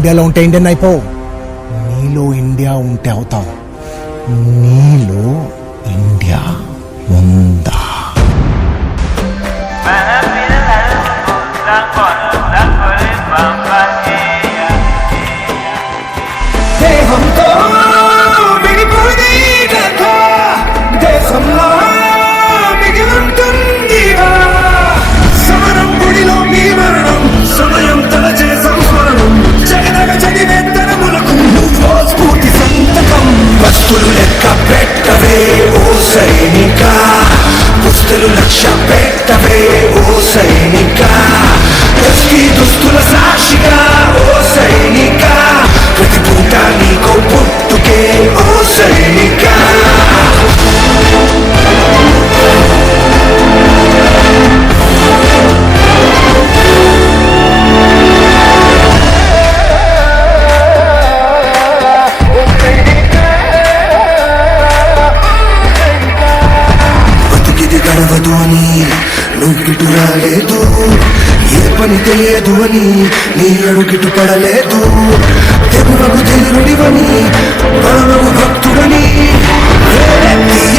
ఇండియాలో ఉంటే ఇండియన్ అయిపో, నీలో ఇండియా ఉంటే అవుతావు. నీలో ఇండియా ఉందా? దేహంతో విడిపోయి దేశంలో మిగిలుంటుందిగా. సమరం గుడిలో మీ మరణం సమయం తలచే సంస్మరణం జగదగ చదివే తరములకు నువ్వో స్ఫూర్తి సంతకం. వస్తులు లెక్క పెట్టవే ఓ సైనిక పుస్తులు లక్ష్య పెట్టవే ఓ సైనిక. ఎస్టీ దుస్తుల సాక్షిగా ఓ సైనిక ప్రతి పూట నీకో పుట్టుకే ఓ సైనిక. గడవదు అని నువ్విటు రాలేదు, ఏ పని తెలియదు అని నీ అడుగిటు పడలేదు. తెగువకు తీరుడివని బలమగు భక్తుడని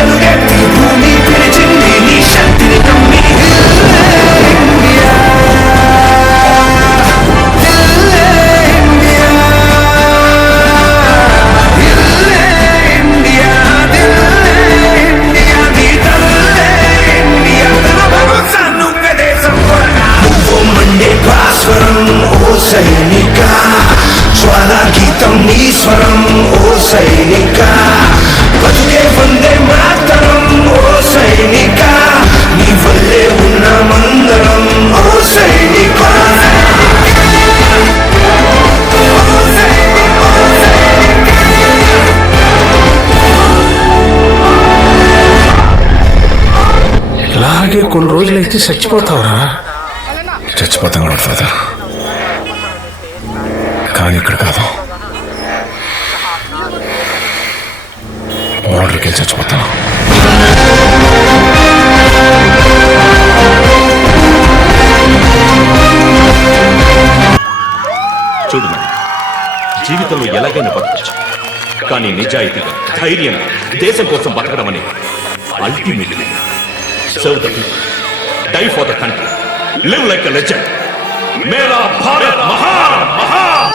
ఎలుగెత్తి భూమి పిలిచింది నీ శక్తిని నమ్మి. ఇండియా సైనిక జ్వాలా గీతం నీ స్వరం ఓ సైనిక. బతుకే వందే మాతరం ఓ సైనిక నీ వల్లే ఉన్న మందరం ఓ సైనిక. ఇలాగే కొన్ని రోజులైతే చచ్చిపోతావురా. చచ్చిపోతాం కూడా ఫాదర్, కానీ ఇక్కడ కాదు, బార్డర్కి వెళ్ళి చచ్చిపోతాను. చూడు, జీవితంలో ఎలాగైనా బతకచ్చు, కానీ నిజాయితీగా ధైర్యంగా దేశం కోసం బతకడం అనేది ultimately serve the people, die for the country, live like a legend. మేరా భారత్ మహాన్ మహాన్.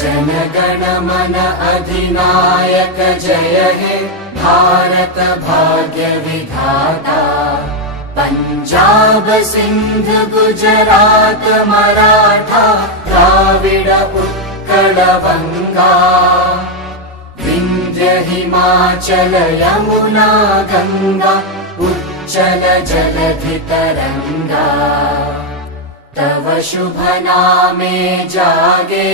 जनगण मन अधिनायक जय हे भारत भाग्य विधाता. పంజాబ్ సింధ్ గుజరాత్ మరాఠా ద్రావిడ ఉత్కళ వంగా వింధ్య హిమాచల యమునా గంగా ఉచ్చల జలధి तरंगा तव शुभ नामे जागे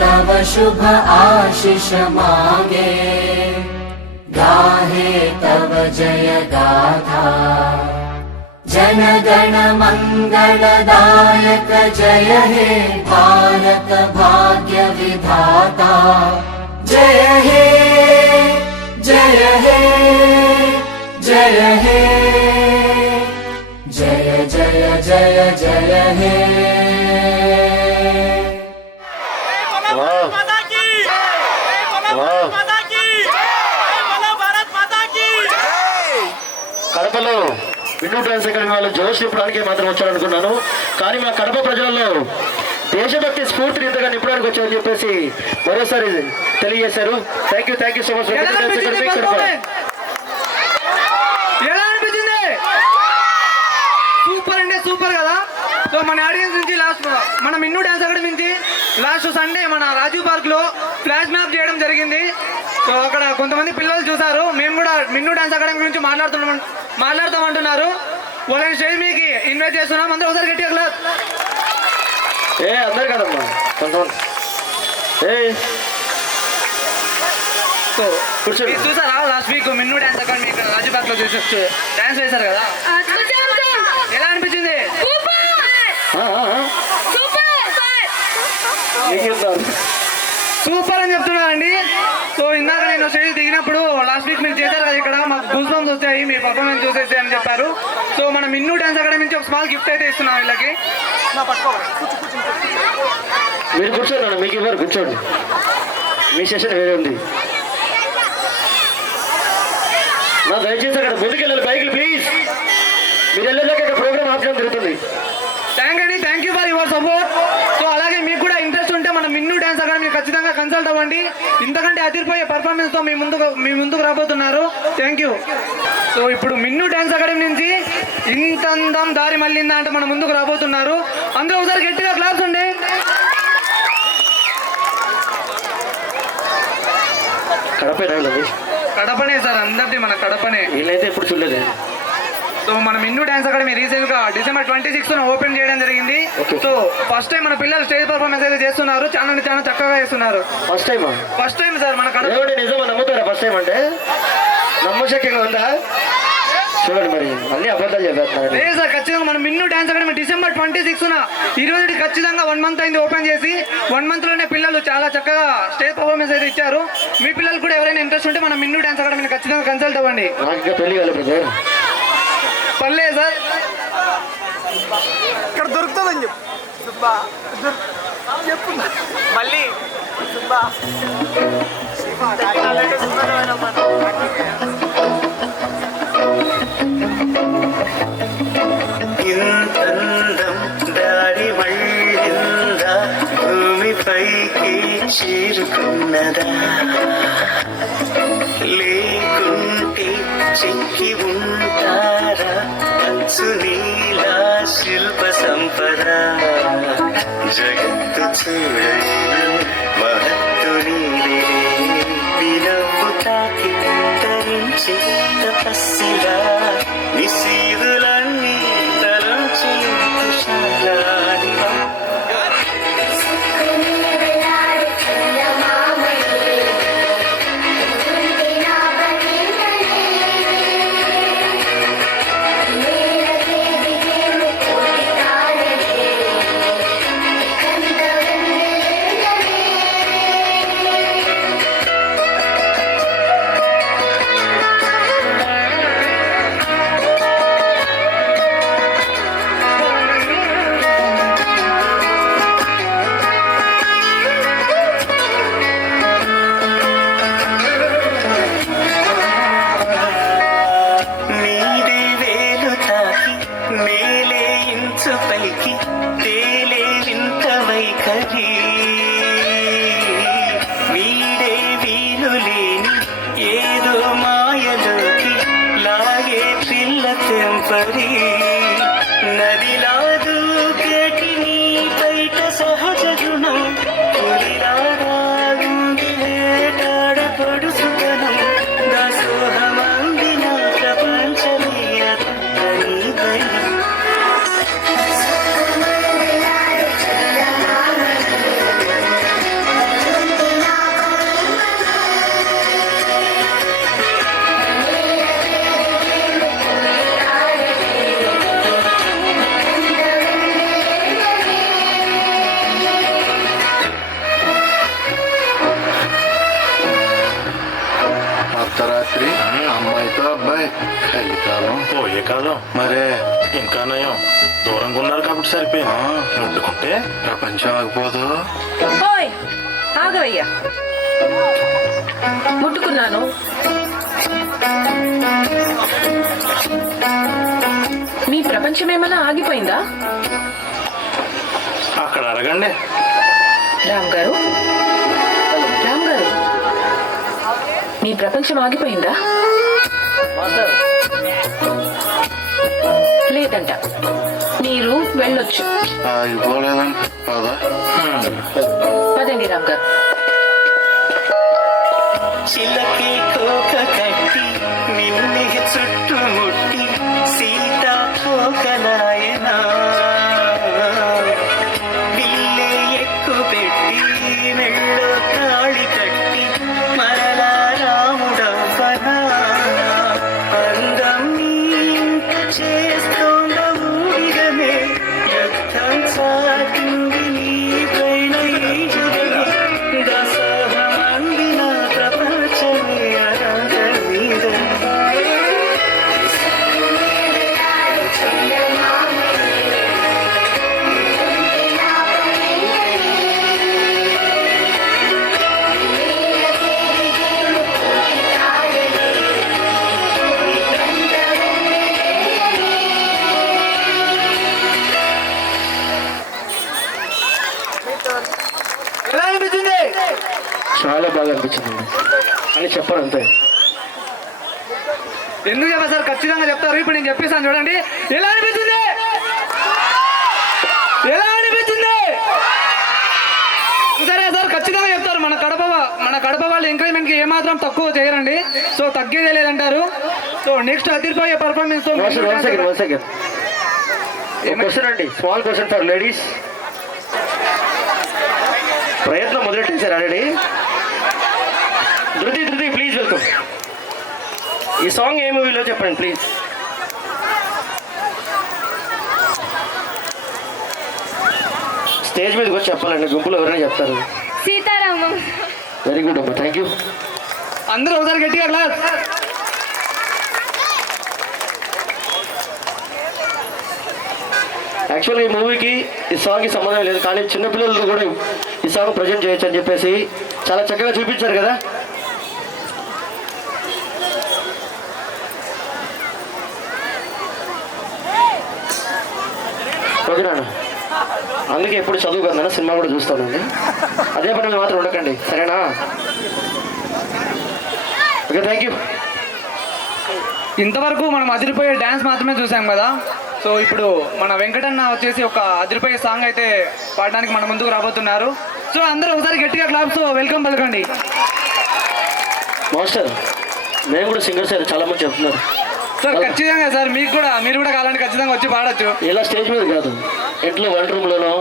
तव शुभ आशीष मांगे गाहे तव जय गाथा जन गण मंगलदायक जय हे भारत भाग्य विधाता जय हे जय हे जय हे जय जय जय जय हे కడపలో విండో డాన్స్ అకాడమీ వాళ్ళు జోష్ నింపడానికి మాత్రం వచ్చారనుకున్నాను, కానీ మా కడప ప్రజలలో దేశభక్తి స్ఫూర్తిని ఇంతగా నింపడానికి వచ్చారని చెప్పేసి మరోసారి తెలియజేశారు. Thank you so much. ఎలా అనిపించింది? సూపర్ అంటే సూపర్ కదా. సో మన ఆడియన్స్ నుంచి లాస్ట్ మన మిన్ను డాన్స్ అకాడమీ నుంచి లాస్ట్ సండే మన రాజీవ్ పార్క్ లో ఫ్లాష్ మ్యాప్ చేయడం జరిగింది. సో అక్కడ కొంతమంది పిల్లలు చూసారు. మేము కూడా మిన్ను డాన్స్ అకాడమీ గురించి మాట్లాడతామంటున్నారు. వాళ్ళని స్టేజ్ మీకి ఇన్వైట్ చేస్తున్నాం. అందరూ ఒకసారి గట్టిగా క్లాస్. అందరు కదమ్మా కొంతమంది. సో చూసారా లాస్ట్ వీక్ మిన్ను డాన్స్ అకాడమీ ఇక్కడ రాజీవ్ పార్క్ లో డాన్స్ వేశారు కదా, ఎలా అనిపించింది? సూపర్ అని చెప్తున్నానండి. సో ఇందాక నేను స్టేజ్ దిగినప్పుడు లాస్ట్ వీక్ మీరు చేశారు కదా, ఇక్కడ మాకు గూస్ బంప్స్ వచ్చాయి, మీ పర్ఫార్మెన్స్ చూసేసి అని చెప్పారు. సో మన మిన్ను డాన్స్ అకాడమీ నుంచి ఒక స్మాల్ గిఫ్ట్ అయితే ఇస్తున్నాం వీళ్ళకి. మీరు కూర్చోండి, మీకు ఇవ్వరు, కూర్చోండి, మీ సెషన్ వేరే ఉంది. దయచేసి అక్కడ ముందుకెళ్ళాలి బైకులు ప్లీజ్. మీరు వెళ్ళేదాకా ఇక్కడ ప్రోగ్రామ్ ఆపడం జరుగుతుంది. Thank you for your support. So అలాగే మీకు కూడా ఇంట్రెస్ట్ ఉంటే మన మిన్ను డాన్స్ అకాడమీ ఖచ్చితంగా కన్సల్ట్ అవ్వండి. ఇంతకంటే అదిరిపోయే పర్ఫార్మెన్స్ తో మీ ముందుకు రాబోతున్నారు. Thank you. సో ఇప్పుడు మిన్ను డాన్స్ అకాడమీ నుంచి ఇంత అందం దారి మళ్ళిందా అంటే మన ముందుకు రాబోతున్నారు. అందరూ ఒకసారి గట్టిగా క్లాప్స్ ఉండి. కడపనే సార్, అందరిది మన కడపనే. వీళ్ళైతే ఎప్పుడు చూడలేదు. సో మన మిన్ను డాన్స్ అకాడమీ రీసెంట్ గా December 26 ఓపెన్ చేయడం జరిగింది. సో ఫస్ట్ టైం మన పిల్లలు స్టేజ్ పర్ఫార్మెన్స్ అయితే చేస్తున్నారు. చాలా చక్కగా చేస్తున్నారు. ఫస్ట్ టైం సార్ మన నిజమా నమ్ముతారా? ఫస్ట్ టైం అంటే నమ్మశక్యంగా ఉందా? చూడండి మరి అన్ని అబద్ధాలు చెప్పేస్తున్నారు. లేదు సార్, ఖచ్చితంగా మన మిన్ను డాన్స్ అకాడమీ December 26 ఈ రోజు ఖచ్చితంగా 1 month అయింది ఓపెన్ చేసి. 1 month లోనే పిల్లలు చాలా చక్కగా స్టేజ్ పర్ఫార్మెన్స్ అయితే ఇచ్చారు. మీ పిల్లలు కూడా ఎవరైనా ఇంట్రెస్ట్ ఉంటే మన మిన్ను డాన్స్ అకాడమీని ఖచ్చితంగా కన్సల్ట్ అవ్వండి. నాకు ఇంకా పెళ్లి కాలేదు. పర్లేదు సార్, ఇక్కడ దొరుకుతుందని చెప్పు మళ్ళీ దారి మళ్ళిందా భూమిపైకి చేరుకున్నదా లేకుంటే చెక్కి ఉంటారా కంచు నీలా శిల్ప సంపద జగత్తు చూడండి మహత్తు నీదే వినవ్వు తాకి తరించి తపస్సులా నిశీదులన్నీ తలంచి కుశాలానివా అదే కాదు మరే ఇంకా నయం దూరంగా ఉన్నారు కాబట్టి సరిపోయింది ముట్టుకుంటే ప్రపంచం ఆగిపోదు. ఓయ్ ఆగవయ్యా, ముట్టుకున్నాను. మీ ప్రపంచం ఏమైనా ఆగిపోయిందా? అక్కడ అడగండి. రామ్ గారు, రామ్ గారు, మీ ప్రపంచం ఆగిపోయిందా? లేదంట, మీరు వెళ్ళొచ్చు. ఆగిపోలేదండి. పదండి రామ్ గారు. చిలకే కోక కట్టి నిన్నే చుట్టుముట్టి సీతా కోకలాయనా విల్లే ఎక్కు పెట్టి మెళ్ళో తాళి కట్టి మరలా రాముడవ్వనా అందం చేస్తోంద ఊడిగమే రక్తం చాటింది నీ పైన ఈ జగమే దసహమందిన ప్రపంచమే అరంగ మీద ఎలా అనిపించింది? చాలా బాగా అనిపించింది అని చెప్పారు అంతే. ఎందుకు చెప్పా సార్? ఖచ్చితంగా చెప్తారు. ఇప్పుడు నేను చెప్పేసాను చూడండి. ఎలా అనిపించింది? ఎలా అనిపించింది? సరే సార్, ఖచ్చితంగా చెప్తారు. మన కడప వాళ్ళు ఎంకరేజ్మెంట్కి ఏమాత్రం తక్కువ చేయరండి. సో తగ్గేదే లేదంటారు. సో నెక్స్ట్ అదిరిపోయే పర్ఫార్మెన్స్ తో క్వశ్చన్ అండి, స్మాల్ క్వశ్చన్ ఫర్ లేడీస్. ప్రయత్నం మొదలెట్టేశారు ఆల్రెడీ. ధృతి ప్లీజ్ వెల్కమ్. ఈ సాంగ్ ఏ మూవీలో చెప్పండి ప్లీజ్. స్టేజ్ మీదకి వచ్చి చెప్పాలండి, గుంపులో ఎవరైనా చెప్తారు. సీతారామం. వెరీ గుడ్ అమ్మా, థ్యాంక్ యూ. అందరూ ఒకసారి గట్టిగా క్లాస్. యాక్చువల్గా ఈ మూవీకి ఈ సాంగ్కి సంబంధం లేదు, కానీ చిన్నపిల్లలతో కూడా ఈ సాంగ్ ప్రజెంట్ చేయొచ్చు అని చెప్పేసి చాలా చక్కగా చూపించారు కదా. ఓకే నాన్న, అందుకే ఎప్పుడు చదువు కదా సినిమా కూడా చూస్తానండి. అదే పని మాత్రం ఉండకండి, సరేనా? Okay, thank you. ఇంతవరకు మనం అదిరిపోయే డ్యాన్స్ మాత్రమే చూసాం కదా. సో ఇప్పుడు మన వెంకటన్న వచ్చేసి ఒక అదిరిపోయే సాంగ్ అయితే పాడడానికి మన ముందుకు రాబోతున్నారు. సో అందరూ ఒకసారి గట్టిగా క్లాప్స్ వెల్కమ్ పలకండి. మాస్టర్, మేము కూడా సింగర్స్ అయితే చాలా మంది చెప్తున్నారు సార్. ఖచ్చితంగా సార్, మీరు కూడా కావాలంటే ఖచ్చితంగా వచ్చి పాడొచ్చు. ఇలా స్టేజ్ మీద కాదు, ఇంట్లో వన్ రూమ్లోనో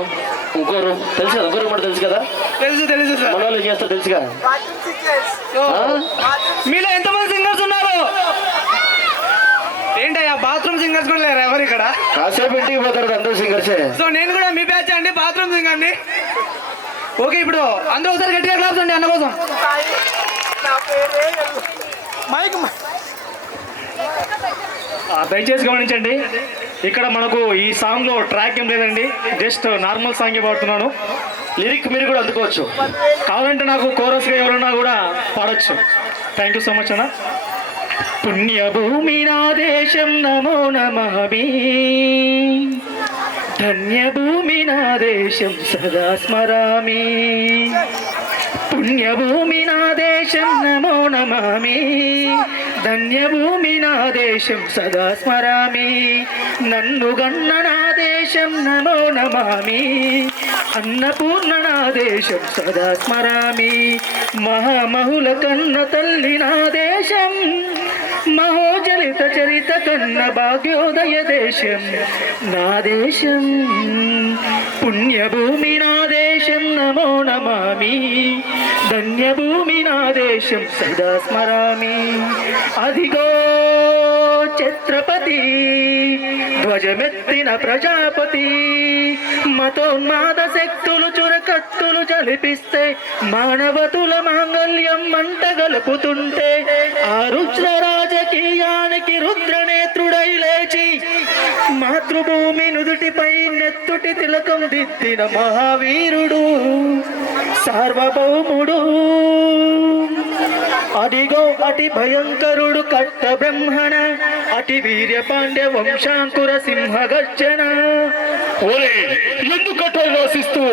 ఇంకో రూమ్ తెలుసు కదా, ఇంకో రూమ్ అంటే తెలుసు కదా. తెలుసు సార్, మన వాళ్ళు చేస్తారు తెలుసుగా. మీలో ఎంతమంది సింగర్స్ ఉన్నారు? ఏంటయ్యా, బాత్రూమ్ సింగర్స్ కూడా లేరు ఎవరు ఇక్కడ? కాసేపు ఇంటికి పోతారు అందరూ సింగర్సే. సో నేను కూడా మీ బ్యాచ్ అండి, బాత్రూమ్ సింగర్ని. ఓకే, ఇప్పుడు అందరూ ఒకసారి గట్టిగా క్లాప్స్ అండి అన్న కోసం. దయచేసి గమనించండి, ఇక్కడ మనకు ఈ సాంగ్లో ట్రాక్ ఏం లేదండి, జస్ట్ నార్మల్ సాంగే పాడుతున్నాను. లిరిక్ మీరు కూడా అందుకోవచ్చు, కావాలంటే నాకు కోరస్గా ఎవరన్నా కూడా పాడొచ్చు. థ్యాంక్ యూ సో మచ్ అన్న. పుణ్యభూమి నా దేశం నమో నమామి, ధన్యభూమి నా దేశం సదా స్మరామి. పుణ్యభూమి నా దేశం నమో నమామి, ధన్యభూమి నా దేశం సదా స్మరామి. నన్ను గన్న నా దేశం నమో నమామి, అన్నపూర్ణ నా దేశం సదా స్మరామి. మహామహుల కన్న తల్లి నా దేశం, మహోజలిత చరిత కన్న భాగ్యోదయ దేశం నా దేశం. పుణ్యభూమి నా దేశం నమో నమామి, ధన్యభూమి నా దేశం సదా స్మరామి. అదిగో ఛత్రపతి ధ్వజమెత్తిన ప్రజాపతి, మతోన్మాద శక్తులు చురకత్తులు జలిపిస్తే మానవతుల మాంగల్యం మంట గలుపుతుంటే ఆ రుద్ర రాజకీయానికి రుద్రనేత్రుడై లేచి మాతృభూమి నుదుటిపై నెత్తుటి తిలకం దిద్దిన మహావీరుడు సార్వభౌముడు. అదిగో అతి భయంకరుడు కట్ట బ్రహ్మణ, అతి వీర్య పాండ్య వంశాంకుర సింహ గర్జన. ఓరే ఎందుకు కట్టాలు రాసిస్తూ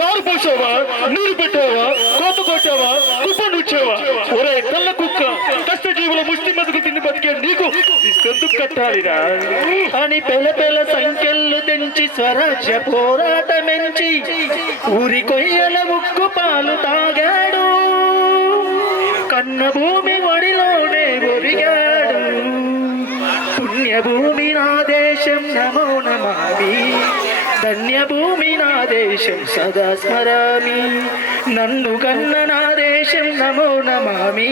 నారు పోసావా, నీరు పెట్టావా, కోత కొట్టావా, కుప్ప నుంచావా? ఒరే తెల్ల కుక్క, కష్టజీవుల ముష్టి మెతుకు తిని బతికే నీకు ఎందుకు కట్టాలిరా అని పెల సంఖ్యలు తెంచి స్వరాజ్య పోరాటమెంచి ఊరి కొయ్యల ముక్కు పాలు తాగాడు, కన్న భూమి ఒడిలోనే ఒరిగాడు. పుణ్యభూమి నా దేశం నమో నమామి, ధన్యభూమి నా దేశం సదా స్మరామి. నన్ను కన్న నా దేశం నమో నమామి,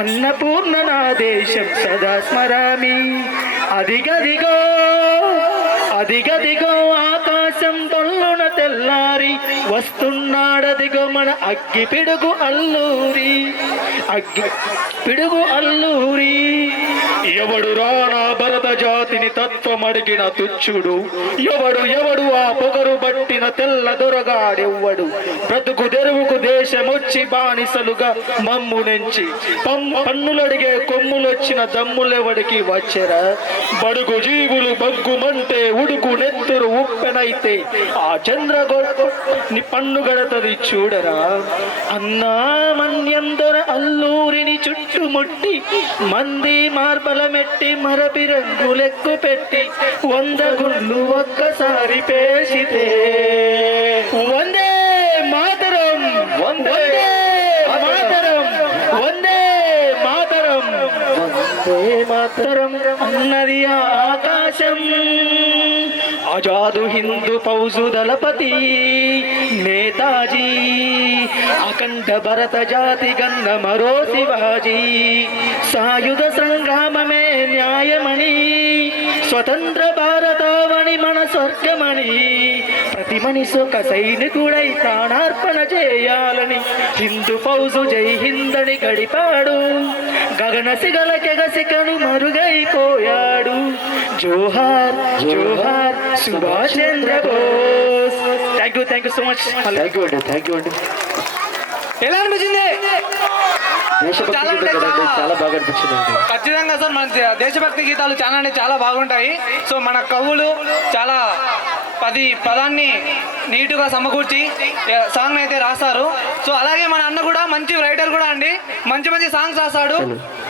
అన్నపూర్ణ నా దేశం సదా స్మరామి. అదిగదిగో అదిగదిగో ఆకాశం తొల్లున తెల్లారి వస్తున్నాడదిగో మన అగ్గి పిడుగు అల్లూరి, అగ్గి పిడుగు అల్లూరి. ఎవడు రానా భరత జాతిని తత్వం అడిగిన తుచ్చుడు, ఎవడు ఆ పొగరు బట్టిన తెల్ల దొరగాడెవ్వడు. బ్రతుకు తెరువుకు దేశమొచ్చి బానిసలుగా మమ్ము నుంచి పన్నులడిగే కొమ్ములొచ్చిన దమ్ములెవడికి వచ్చెరా? బడుగు జీవులు బగ్గుమంటే ఉడుకు నెత్తురు ఉప్పెనైతే ఆ చంద్రగొని పన్ను గడతది చూడరా. అన్నా మన్యందర అల్లూరిని చుట్టుముట్టి మంది మార్బల మెట్టి మరపి రంగులెక్కు పెట్టి 100 గుళ్ళు ఒక్కసారి పేసితే వందే మాతరం, వందే మాతరం, వందే మాతరం, వందే మాతరం అన్నది ఆకాశం. ఆజాదు హిందూ ఫౌజు దళపతి నేతాజీ, అఖండ భరత జాతి గన్న మరో శివాజీ. సాయుధ సంగ్రామమే న్యాయమని, స్వతంత్ర భారతావని మన స్వర్గమని, ప్రతి మనిషి ఒక సైనికుడై ప్రాణార్పణ చేయాలని హిందూ ఫౌజు జై హిందని గడిపాడు. గగన సిగల కెగసికను మరుగైపోయాడు. జోహార్ జోహార్ Subhash Chandra Bose. Thank you so much. Thank you అండి. ఎలా అనిపించింది? చాలా బాగా అనిపించింది. ఖచ్చితంగా సార్, మన దేశభక్తి గీతాలు చాలా అంటే చాలా బాగుంటాయి. సో మన కవులు చాలా పదాన్ని నీటుగా సమకూర్చి సాంగ్ అయితే రాస్తారు. సో అలాగే మన అన్న కూడా మంచి రైటర్ కూడా అండి, మంచి సాంగ్స్ రాస్తాడు.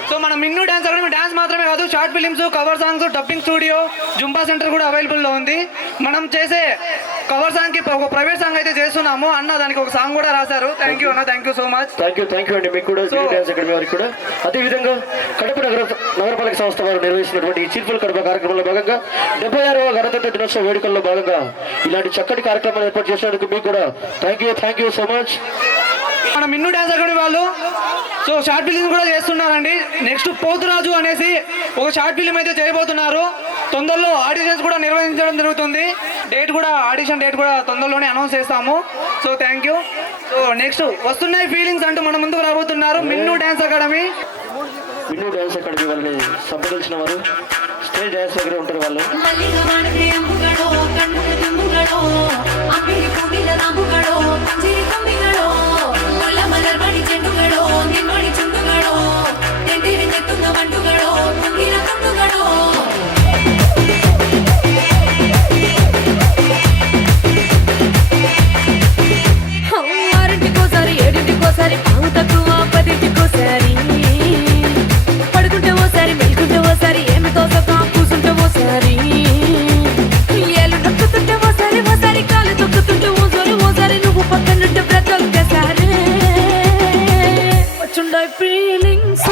సో మన మిన్ను డ్యాన్స్ అకాడమీ డ్యాన్స్ మాత్రమే కాదు, short films, cover songs, dubbing studio, Zumba centre కూడా అవైలబుల్లో ఉంది. మనం చేసే కవర్ సాంగ్ కి ఒక ప్రైవేట్ సాంగ్ అయితే చేస్తున్నాము. అన్న దానికి ఒక సాంగ్ కూడా రాశారు. థ్యాంక్ యూ అన్న, thank you so much. Thank you అండి మీకు కూడా, డ్యాన్స్ అకాడమీ వారికి కూడా. అదేవిధంగా కడప నగరపాలక సంస్థ వారు నిర్వహిస్తున్నటువంటి ఈ చిల్పుల కడప కార్యక్రమంలో భాగంగా 76వ గణతంత్ర దినోత్సవ వేడుకల్లో భాగంగా ఇలాంటి చక్కటి కార్యక్రమాలు ఏర్పాటు చేసినందుకు మీకు కూడా థ్యాంక్ యూ సో మచ్. మన మిన్ను డ్యాన్స్ అకాడమీ వాళ్ళు సో షార్ట్ ఫిలిం కూడా చేస్తున్నారండి. నెక్స్ట్ పోతురాజు అనేసి ఒక షార్ట్ ఫిలిం అయితే చేయబోతున్నారు. తొందరలో ఆడిషన్స్ కూడా నిర్వహించడం జరుగుతుంది. ఆడిషన్ డేట్ కూడా తొందరలోనే అనౌన్స్ చేస్తాము. So thank you. So next వస్తున్నాయి ఫీలింగ్స్ అంటూ మన ముందుకు రాబోతున్నారు మిన్ను డ్యాన్స్ అకాడమీ. మిన్ను డ్యాన్స్ అకాడమీ వాళ్ళని సంప్రదించిన వారు స్టేజ్ డ్యాన్స్ దగ్గర ఉంటారు వాళ్ళు. ఆరింటికోసారి 7ంటికోసారి పాము తక్కువ 10ంటికోసారి పడుకుంటే ఓసారి మెలుకుంటే ఓసారి ఏమి తోసక కూసుంటే ఓసారి ఏళ్ళు నొక్కుతుంటే ఓసారి కాలు తొక్కుతుంటే ఓసారి నువ్వు పక్కనుంటే బ్రతొక్కసారి వచ్చుండాయి ఫీలింగ్స్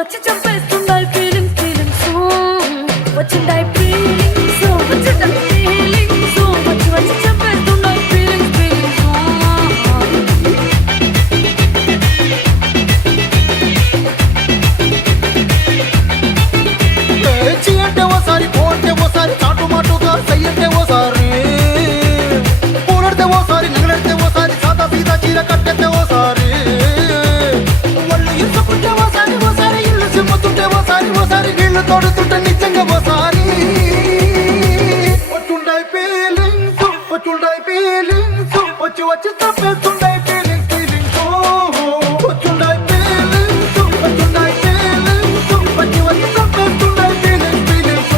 వచ్చి చంపేస్తుండాయి ఫీలింగ్స్ వచ్చిండాయి ఫీలింగ్స్ వచ్చి చంపేస్తుండాయి ఫీలింగ్స్ ఓసారి నగలెడితే ఓసారి సాదా సీదా చీర కట్టెత్తే ఓసారి ఒళ్ళు ఇసుకుంటే ఓసారి ఓసారి ఇల్లు సిమ్ముతుంటే ఓసారి నీళ్లు తోడుతుంటే నిజంగా ఓసారి వచ్చుండై ఫీలింగ్స్ వచ్చి వచ్చి తప్పేస్తుండై ఫీలింగ్స్ వచ్చుండై ఫీలింగ్స్ వచ్చి వచ్చి తప్పేస్తుండై ఫీలింగ్స్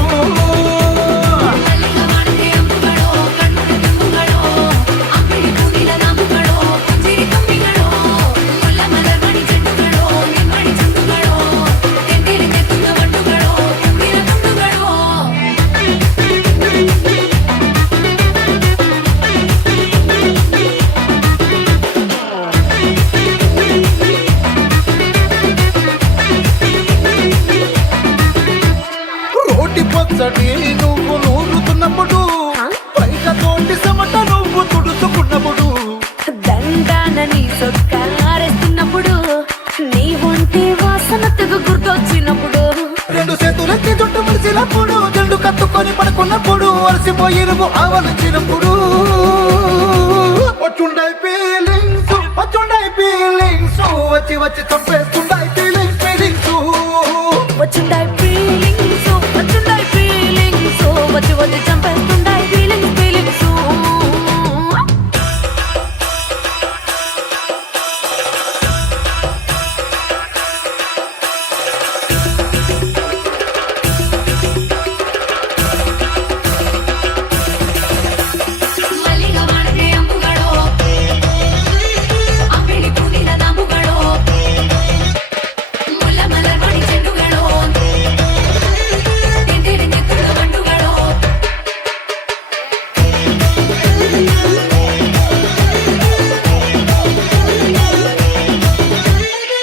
రోటి పచ్చడి నువ్వు నూరుతున్నప్పుడు బయట తోటి సమట నువ్వు తుడుచుకున్నప్పుడు దండానని సొక్కారేస్తున్నప్పుడు నీ ఒంటి వాసన తెగ గుర్తొచ్చినప్పుడు రెండు చేతులెత్తి జుట్టు ముడిచినప్పుడు జెండు కత్తుకొని పడుకున్నప్పుడు అలసిపోయి నువ్వు ఆవలించినప్పుడు వచ్చుండై ఫీలింగ్స్ వచ్చి వచ్చి చంపేస్తుండై ఫీలింగ్స్ వచ్చుండాయి ఫీలింగ్స్ వచ్చి వచ్చి చంపేస్తుండాయి ఫీలింగ్స్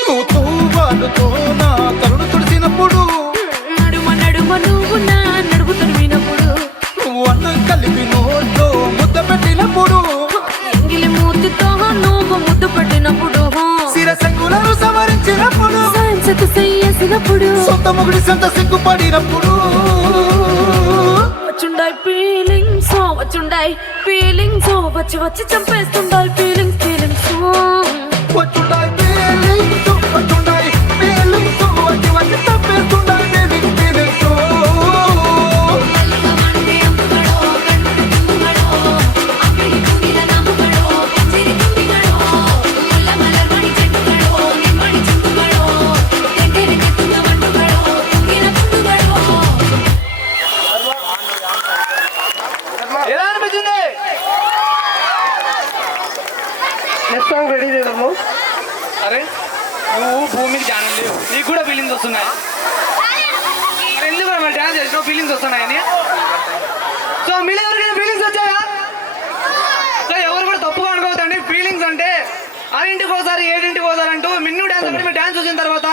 నువ్వు తూవాలుతో నా తలను తుడిసినప్పుడు నడుమ నువ్వు నా నడుము తరిమినప్పుడు నువ్వు అన్నం కలిపి నోట్లో ముద్ద పెట్టినప్పుడు ఎంగిలి మూతితో నువ్వు ముద్దు పెట్టినప్పుడు శిరసంగులను సవరించినప్పుడు సైన్సకు చెయ్యేసినప్పుడు సొంత మొగుడి సంత సిగ్గుపడినప్పుడు వచ్చుండాయి ఫీలింగ్స్ వచ్చి వచ్చి చంపేస్తుండాయి ఫీలింగ్స్ వచ్చుండై ఫీలింగ్స్ వచ్చి వచ్చి తప్పేస్తుండై ఫీలింగ్స్ ఎలా అనిపించింది? నెక్స్ట్ సాంగ్ రెడీ చేద్దాము. అరే నువ్వు భూమికి ధ్యానం లేవు, నీకు కూడా ఫీలింగ్స్ వస్తున్నాయి. మరి ఎందుకు మరి డ్యాన్స్ చేసినావు? ఫీలింగ్స్ వస్తున్నాయని. సో మీరు ఎవరికైనా ఫీలింగ్స్ వచ్చాయా? సో ఎవరు కూడా తప్పుగా అనుకోవద్దండి. ఫీలింగ్స్ అంటే 6ంటికి ఒకసారి 7ంటికి ఒకసారి అంటూ మిన్ను డ్యాన్స్ అంటే మీరు డ్యాన్స్ చూసిన తర్వాత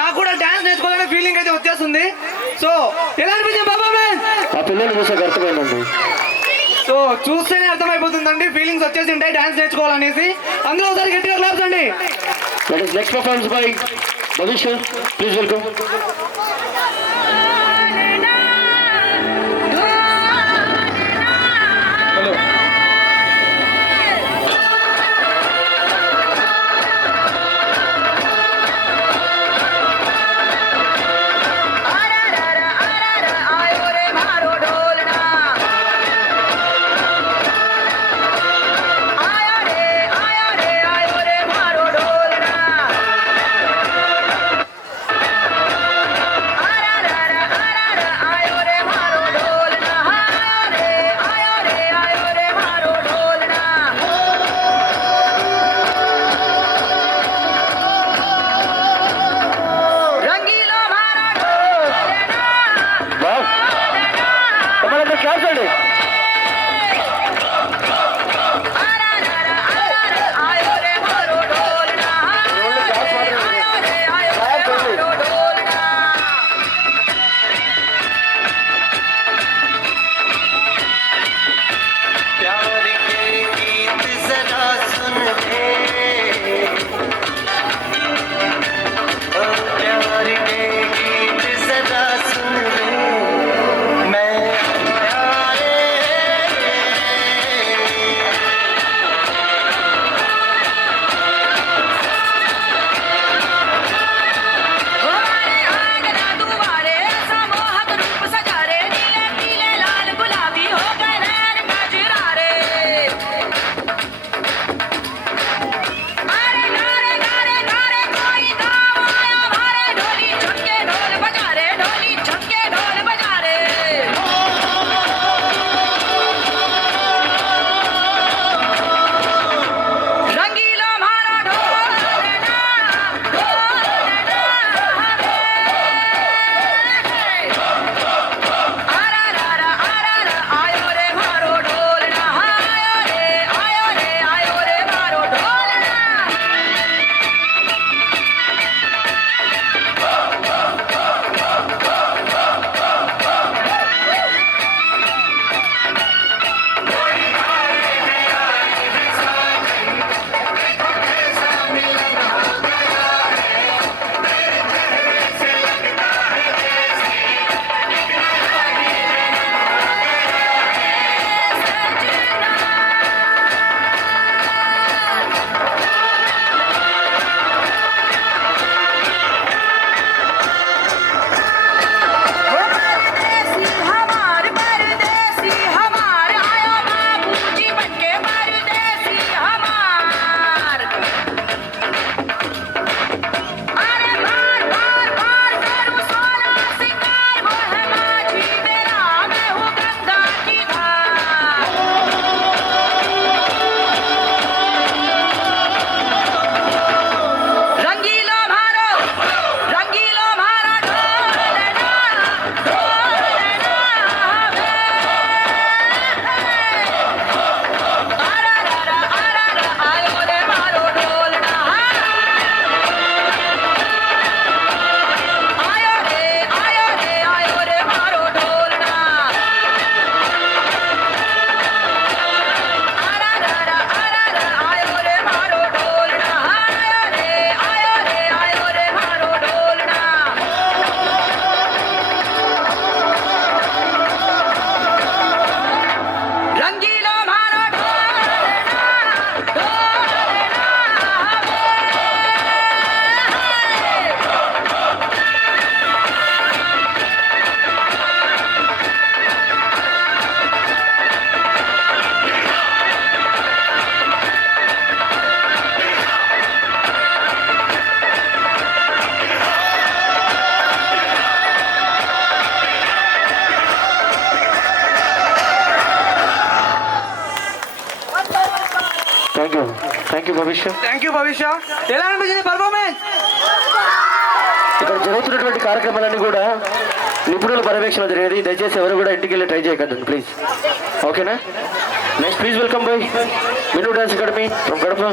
నాకు కూడా డ్యాన్స్ నేర్చుకోవాలనే ఫీలింగ్ అయితే వచ్చేస్తుంది. సో ఎలా అనిపించింది బాబా మ్యాన్? ఆ పిల్లలు చూసాక అర్థమైందండి. సో చూస్తేనే అర్థమైపోతుందండి ఫీలింగ్స్ వచ్చేసి ఉంటాయి డ్యాన్స్ నేర్చుకోవాలనేసి. అందులో ఒకసారి గట్టిగా క్లాప్స్ అండి. Next performance by Madhush, please welcome. Thank you Bhavishya. Thank you Bhavishya. ఎలా అనిపించింది పర్ఫార్మెన్స్? ఇక్కడ జరుగుతున్నటువంటి కార్యక్రమాలన్నీ కూడా నిపుణుల పర్యవేక్షణ జరిగేది. దయచేసి ఎవరు కూడా ఇంటికి వెళ్ళి ట్రై చేయకండి ప్లీజ్. ఓకేనా? Next please welcome by Minnu dance academy from Kadapa.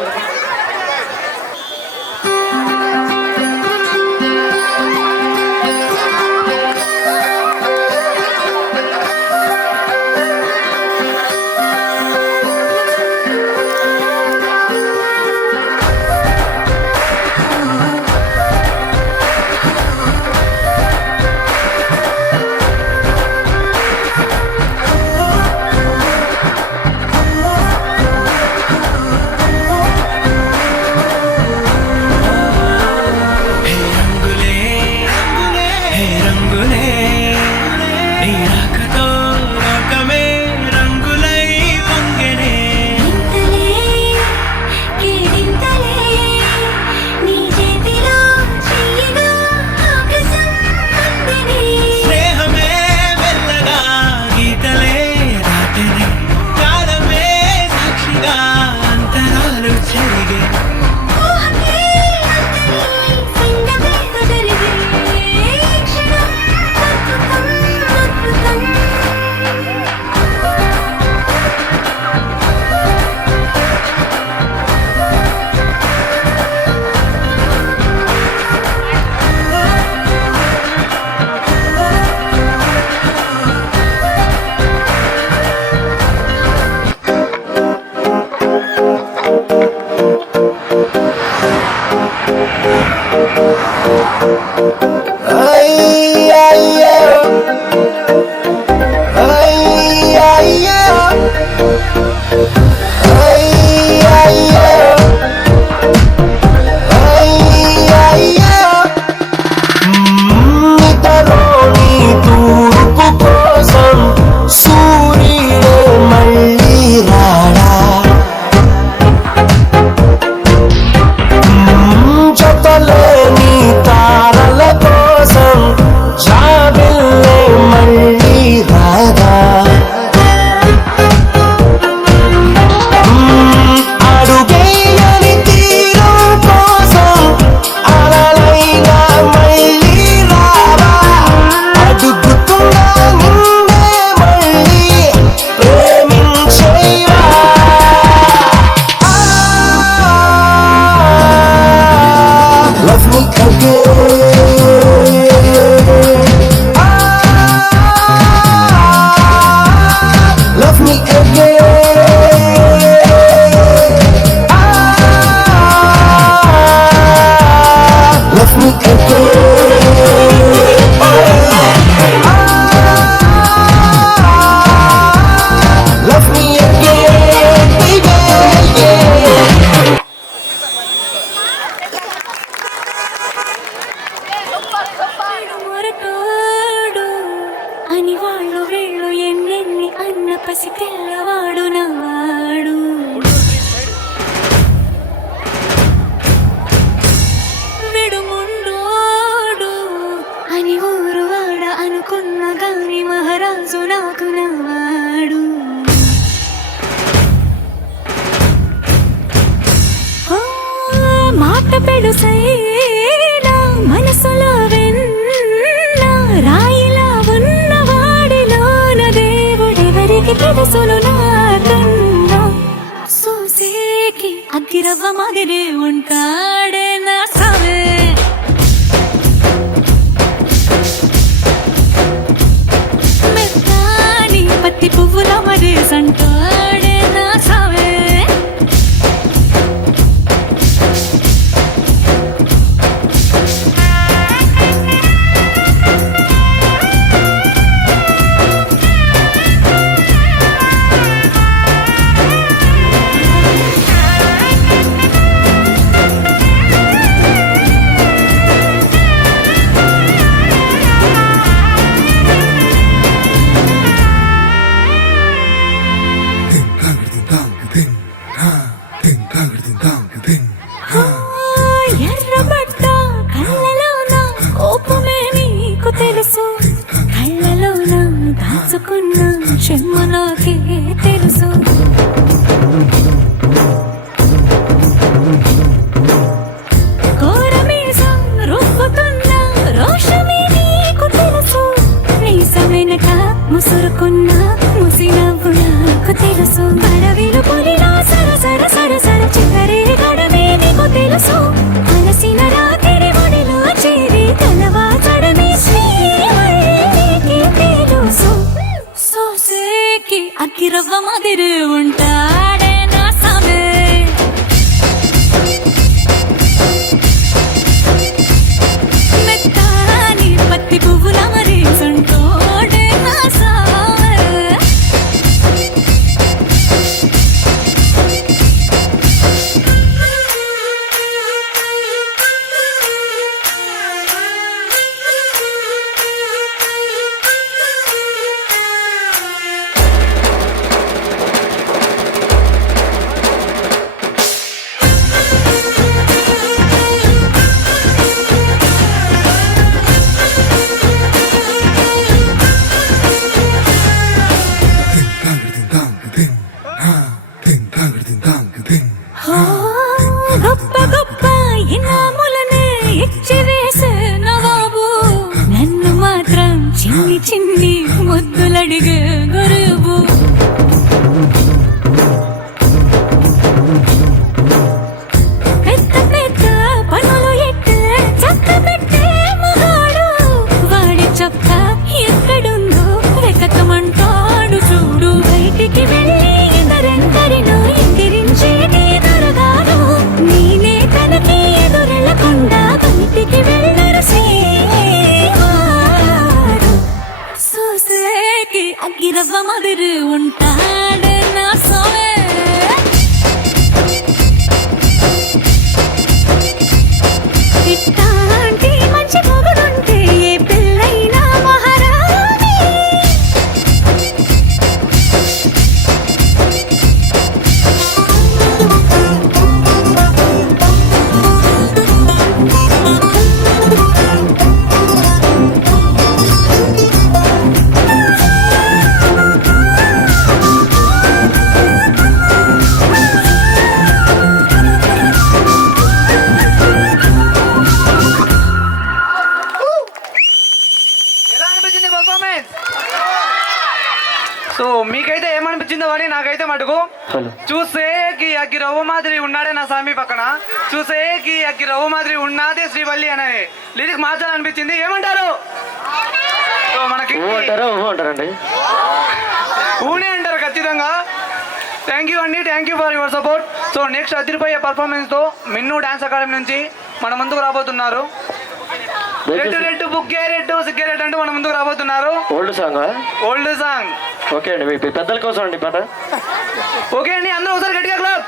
పసి పిల్లవాడు నవ్వాడు. విడుముండోడు అని ఊరువాడ అనుకున్న గాని మహారాజు నాకు నవ్వాడు. మాట పెడుసైనా మనసులో వెన్న రాయిలా ఉన్నవాడిలోన దేవుడెవరికి తెలుసును నాకన్నా. సూసేకి అగ్గిరవ్వ మాదిరే ఉంటాడే నా సావే. మెత్తాని పత్తి పువ్వుల మరే సంటాడే నా సావే. ఎర్రబడ్డ కళ్ళలోన కోపమే నీకు తెలుసు. కళ్ళలోన దాచుకున్న చెమ్మ నాకే తెలుసు. గొప్ప గొప్ప ఇనాములనే ఇచ్చి వేసే నవాబు నన్ను మాత్రం చిన్ని చిన్ని ముద్దులడిగే గురువు పెద్ద పెద్ద పనులు ఎట్టే చక్క పెట్టే మగాడు వాడి చొక్క ఎక్కడుందో వెతకమంటాడు చూడు బయటికి వెళ్ళి ఇద్దరెందరినో ఎదిరించేది దొరగాను నేనే తనకి ఎదురెళ్ళకుండా బయటికి వెళ్ళరు శ్రీవారు సూసేకి అగ్గిరవ్వ మదిరి ఉంటాడే నా సోమే ఇట్టాంటి మంచి మొగుడుంటే ఏ పిల్లైనా మహారాణి ఎలా అనిపించింది పర్ఫార్మెన్స్? సో మీకైతే ఏమనిపించిందో అని నాకైతే మటుకు చూసేకి అగ్గి రవ్వ మాదిరి ఉన్నాడే నా స్వామి పక్కన చూసేకి అగ్గి రవ్వ మాదిరి ఉన్నదే శ్రీవల్లి అనే లిరిక్ మార్చాలనిపించింది. ఏమంటారు? సో మనకి అంటారండి ఊనే అంటారు ఖచ్చితంగా. థ్యాంక్ యూ అండి, thank you for your support. So next అదిరిపోయే పర్ఫార్మెన్స్తో మిన్ను డాన్స్ అకాడమీ నుంచి మన ముందుకు రాబోతున్నారు. రెడ్ రెడ్ బుక్కే రెడ్ సిగ్గరెడ్ అంటూ మన ముందుకు రాబోతున్నారు. Old song old song. Okay అండి, మీ పెద్దల కోసం అండి పాట. ఓకే అండి, అందరూ ఒకసారి గట్టిగా క్లాప్.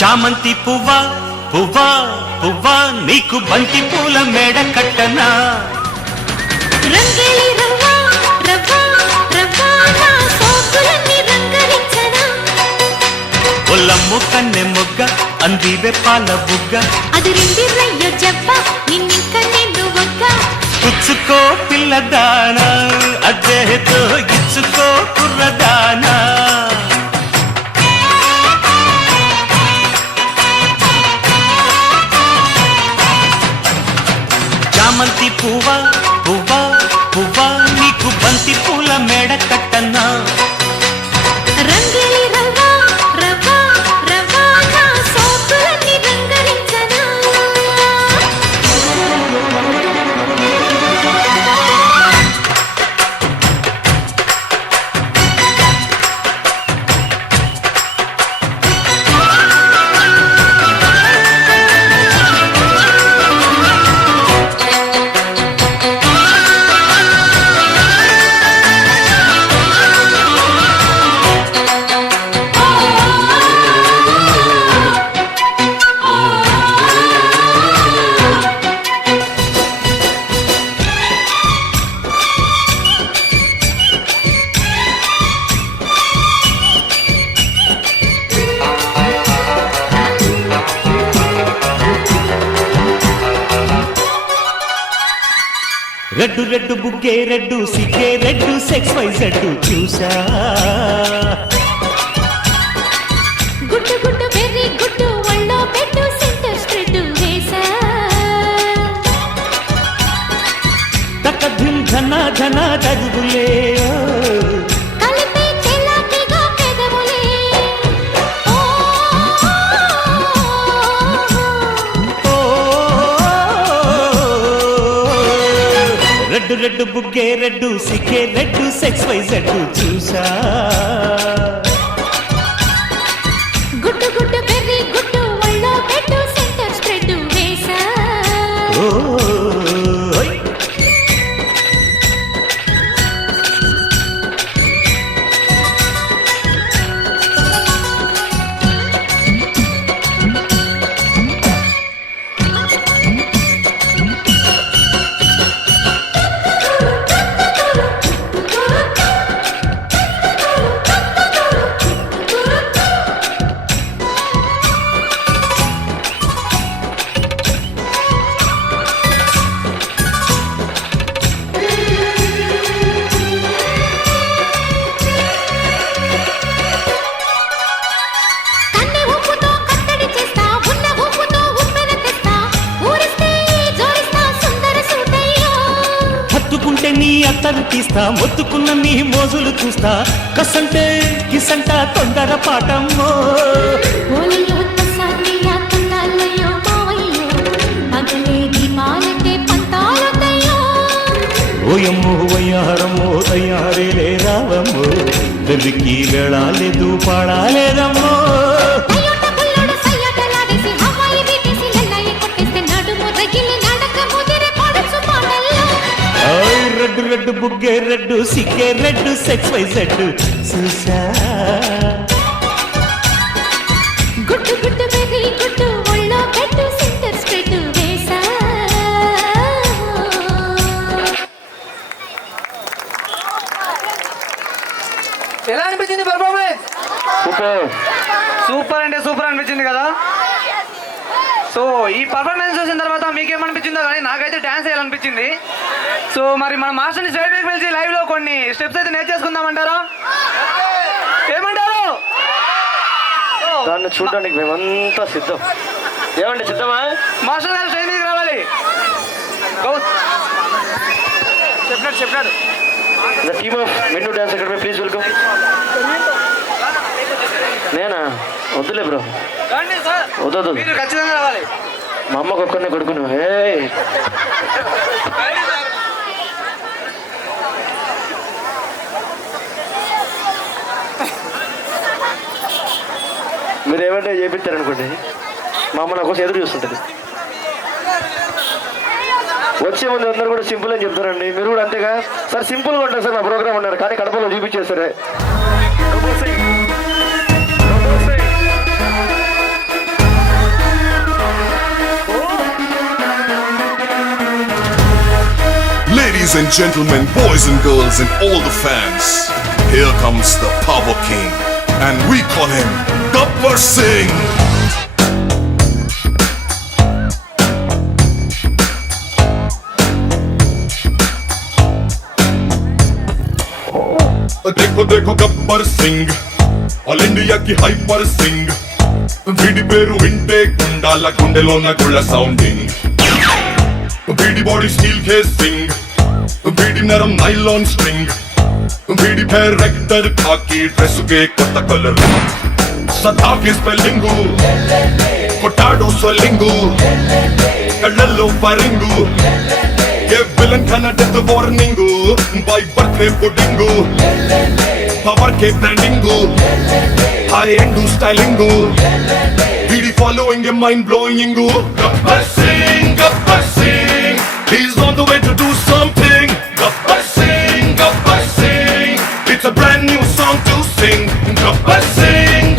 చామంతి పువ్వా పువ్వా పువ్వా నీకు బంతి పూల మేడ కట్టనా రంగేలి రవ్వా రవ్వా రవ్వా నా సోకులన్నీ రంగరించనా ఒల్లమ్ము కన్నె మొగ్గ అందివే పాల బుగ్గ అదిరింది రయ్యో జవ్వ నిన్నింక నేను ఒక్క పుచ్చుకో పిల్లదానా అజ్జేతో ఇచ్చుకో కుర్రదానా చామంతి పువ్వా పువ్వా పువ్వా నీకు బంతి పూల మేడ కట్టనా రంగేలి రవ్వా రవ్వా రవ్వా నా సోకులన్నీ రంగరించనా రెడ్డు రెడ్డు బుగ్గే రెడ్డు సిగ్గే రెడ్డు సెక్స్ వై జడ్డు చూసా గుట్టు గుట్టు వెర్రి గుట్టు ఒళ్ళో పెట్టు సెంటర్ స్ప్రెడ్ వేసా తక్క ధిమ్ ధన ధన దగులే కలిపి తెల్లటిగా పెదవులే రెడ్డు రెడ్డు బుగ్గే రెడ్డు సిగ్గే రెడ్డు సెక్స్ వై జడ్డు చూసా గుట్టు గుట్టు వెర్రి గుట్టు ఒళ్ళో పెట్టు సెంటర్ స్ప్రెడ్ వేసా ఓయ్ నీ అత్తను తీస్తా మొత్తుకున్న నీ మోజులు చూస్తా కసంటే కిసంట తొందర పాటమ్మో ఓయమ్మో వయ్యారమ్మో తయారేలే రావమ్మో వెలికి వెళ్ళాలేదు పాడాలేదమ్మో రెడ్డు రెడ్డు బుగ్గే రెడ్డు సిగ్గే రెడ్డు సెక్స్ వై జెడ్ చూసా గుట్టు గుట్టు బేబీ గుట్టు ఒళ్ళో పెట్టు సెంటర్ స్ట్రెట్ వేసా ఎలా అనిపించింది పర్ఫార్మెన్స్? సూపర్ అంటే సూపర్ అనిపించింది కదా. సో ఈ పర్ఫార్మెన్స్ చూసిన తర్వాత మీకేమనిపించిందో కానీ నాకైతే డ్యాన్స్ చేయాలనిపించింది. సో మరి మన మాస్టర్ని స్టేజ్ పైకి పిలిచి లైవ్లో కొన్ని స్టెప్స్ అయితే నేర్చేసుకుందామంటారా? ఏమంటారు? దాన్ని చూడడానికి మేమంతా సిద్ధం. ఏమండి సిద్ధమా? మాస్టర్ గారు స్టేజ్ మీదకి రావాలి. చెప్పినాడు the team of Minnu dance academy please welcome. నేనా? వద్దులే బ్రో, వద్దు. మీరు ఖచ్చితంగా రావాలి. మా అమ్మకు ఒక్కరినే కొడుకును. మీరు ఏమంటే చేపిస్తారనుకోండి, మా అమ్మ నా కోసం ఎదురు చూస్తుంటుంది. వచ్చే ముందు అందరూ కూడా సింపుల్ అని చెప్తారండి. మీరు కూడా అంతేగా సార్? సింపుల్గా ఉంటుంది సార్ నా ప్రోగ్రామ్ ఉన్నారు, కానీ కడపలో చూపించేస్తారే. Ladies and gentlemen, boys and girls and all the fans, here comes the Power King and we call him Gabbar Singh. देखो देखो गब्बर सिंह ऑल इंडिया की हाइपर सिंह వీడి పేరు వింటే గుండాల గుండెలోన గుళ్ళ సౌండింగ్ వీడి బాడీ స్టీల్ కేసింగ్ వీడి నరం నైలాన్ స్ట్రింగ్ వీడి పేరు రెక్టర్ కాకి డ్రెస్ కే కొత్త కలర్ సదా కి స్పెల్లింగు కొట్టాడో స్వెల్లింగు కళ్ళల్లో ఫరింగు ఏ విలన్ కన్నా death warning by birthday pudding power కే బ్రాండింగు హై ఎండ్ స్టైలింగు వీడి ఫాలోయింగ్ ఏ mind blowing Gabbar Singh he's on the way to do something. Gabbar Singh, it's a brand new song to sing. Gabbar Singh,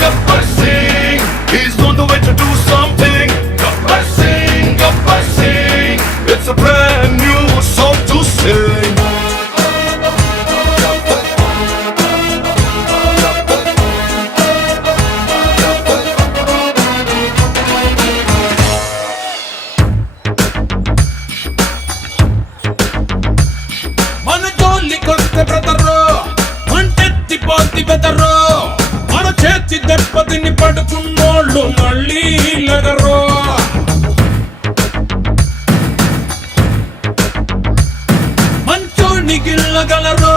he's on the way to do something. Gabbar Singh, it's a brand new song to sing. మన చేతి దెబ్బతిని పడుకున్నోళ్ళు మళ్ళీ లగరో మంచోడిని గిల్లగలరు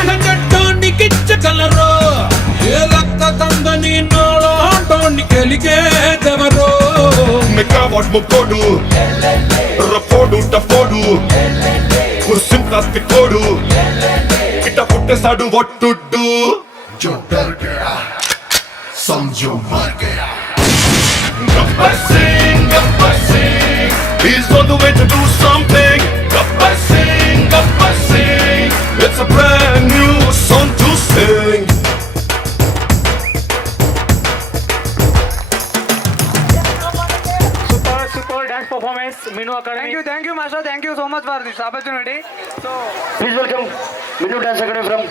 ఎనగట్టోడికి ఇచ్చగలరు ఏ రక్త తందని నోడోని కలిగేదెవరు మెకావాట్ ముక్కోడు రఫోడు టఫోడు సింప్లాస్టికోడు ఇట్ట పుట్టేసాడు ఒట్టుడ్డు जो डर गया समझो मर गया Gabbar Singh he's on the way to do something Gabbar Singh it's a brand new song to sing super dance performance Minu Academy. Thank you master, thank you so much for this opportunity. So please welcome Minu Dance Academy from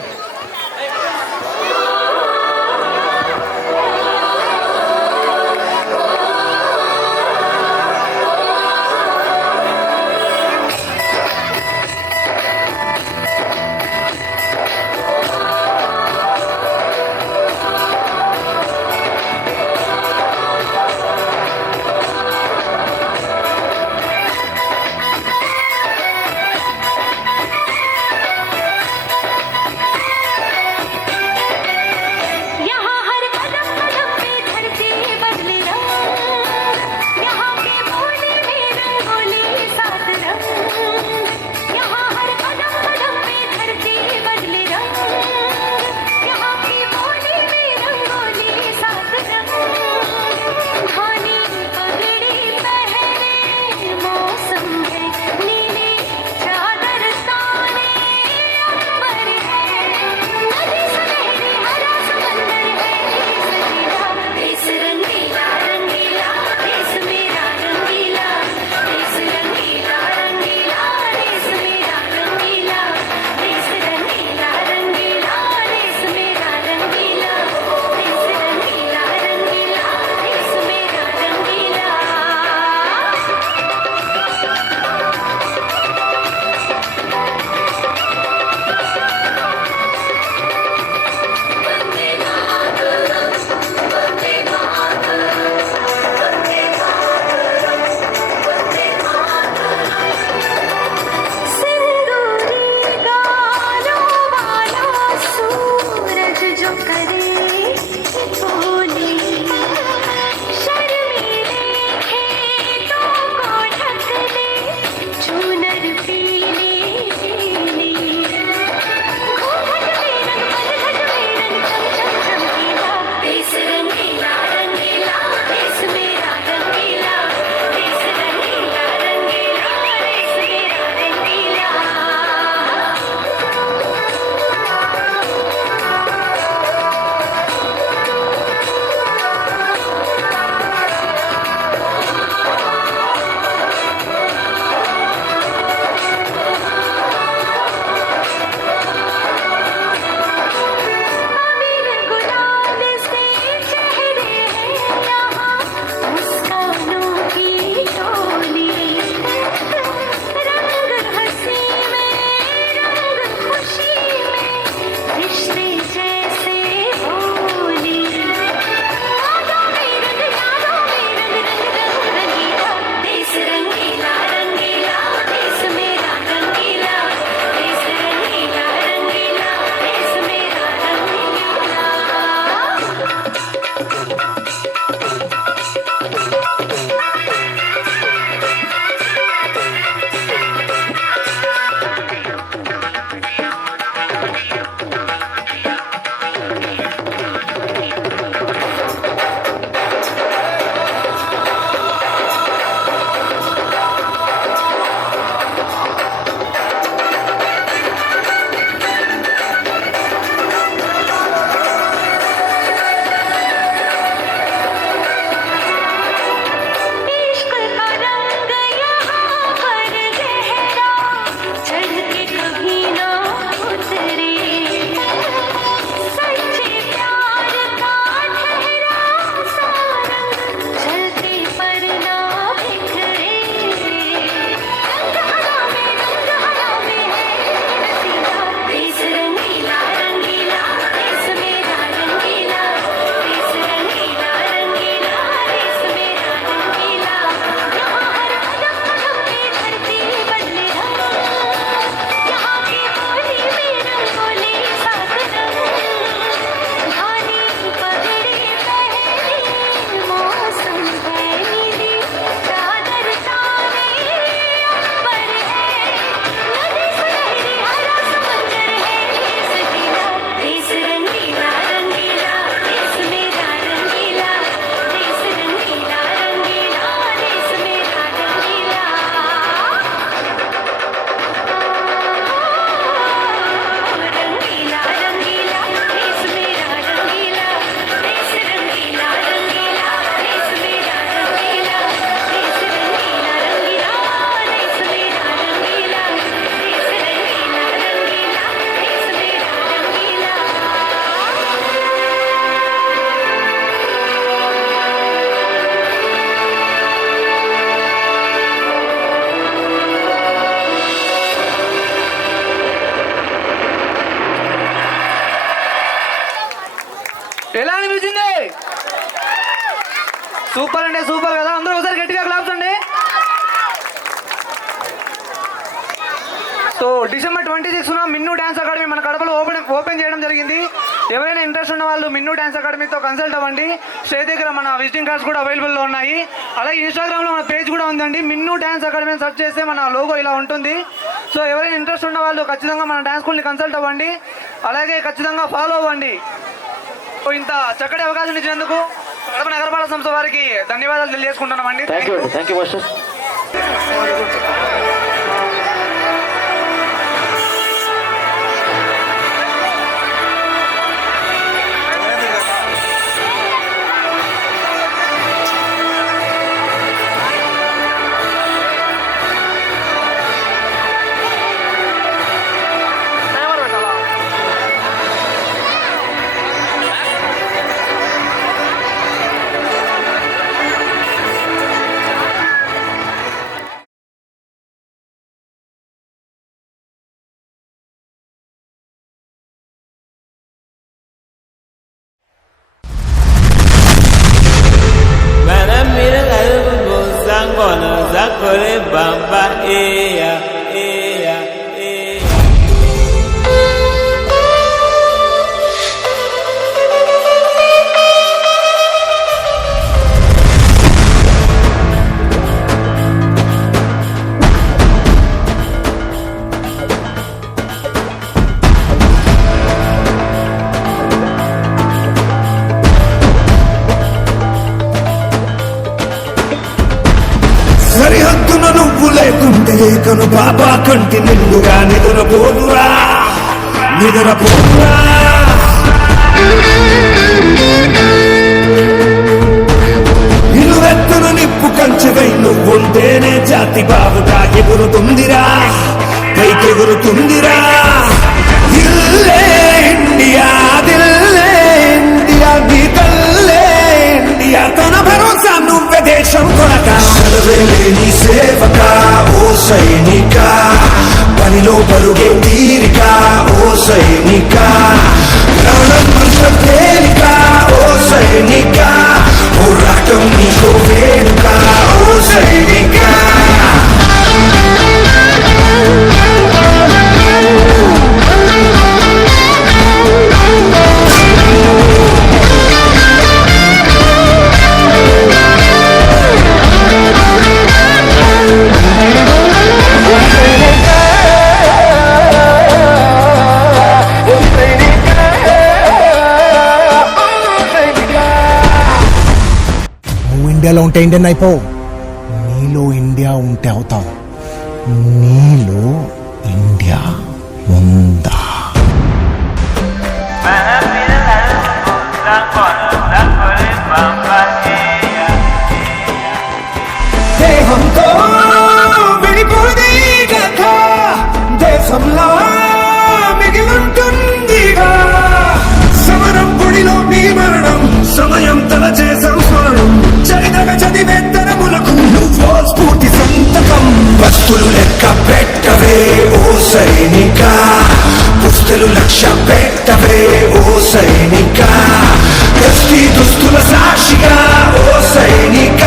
ఎలా అనిపించింది? Super అంటే super కదా, అందరూ ఒకసారి గట్టిగా claps అండి. So December 26న మిన్ను dance academy మన కడపలో ఓపెన్ చేయడం జరిగింది. ఎవరైనా ఇంట్రెస్ట్ ఉన్న వాళ్ళు మిన్ను డ్యాన్స్ అకాడమీతో కన్సల్ట్ అవ్వండి. స్టేజ్ దగ్గర మన విజిటింగ్ కార్డ్స్ కూడా అవైలబుల్లో ఉన్నాయి. అలాగే ఇన్స్టాగ్రామ్లో మన పేజ్ కూడా ఉందండి. మిన్ను డ్యాన్స్ అకాడమీ సెర్చ్ చేస్తే మన లోగో ఇలా ఉంటుంది. సో ఎవరైనా ఇంట్రెస్ట్ ఉన్న వాళ్ళు ఖచ్చితంగా మన డ్యాన్స్ స్కూల్ని కన్సల్ట్ అవ్వండి. అలాగే ఖచ్చితంగా ఫాలో అవ్వండి. సో ఇంత చక్కటి అవకాశం ఇచ్చినందుకు కడప నగరపాలక సంస్థ వారికి ధన్యవాదాలు తెలియజేసుకుంటున్నామండి. Thank you master. సరిహద్దున నువ్వు లేకుంటే కను బాబా కంటి నిండుగా నిద్రపోదురా నిలువెత్తున నిప్పు కంచెవై నువ్వుంటేనే జాతి బావుగా ఎగురుతుందిరా, పైకెగురుతుందిరా. ఇల్లే ఇండియా, దిల్లే ఇండియా, నీ తల్లే ఇండియా, తన భరోసా నువ్వే దేశం కొనక. నీ సేవక ఓ సైనిక, పనిలో పరుగే తీరిక ఓ సైనిక, ప్రాణం మంత్రం తేలిక ఓ సైనిక, పోరాటం నీకో వేడుక ఓ సైనిక. ఇండియాలో ఉంటే ఇండియన్ అయిపోవు, నీలో ఇండియా ఉంటే అవుతావు. నీలో ఇండియా ఉందా? దేహంతో విడిపోదే కథ దేశంలో మిగిలుంటుందిగా. సమరం పొడిలో నీ మరణం, సమయం తలచే సంస్మరణం, చరితగ చదివే తరములకు నువ్వో స్ఫూర్తి సంతకం. వస్తులు లెక్క పెట్టవే ఓ సైనిక, పుస్తలు లక్ష్య పెట్టవే ఓ సైనిక, కష్టి దుస్తుల సాక్షిగా ఓ సైనిక,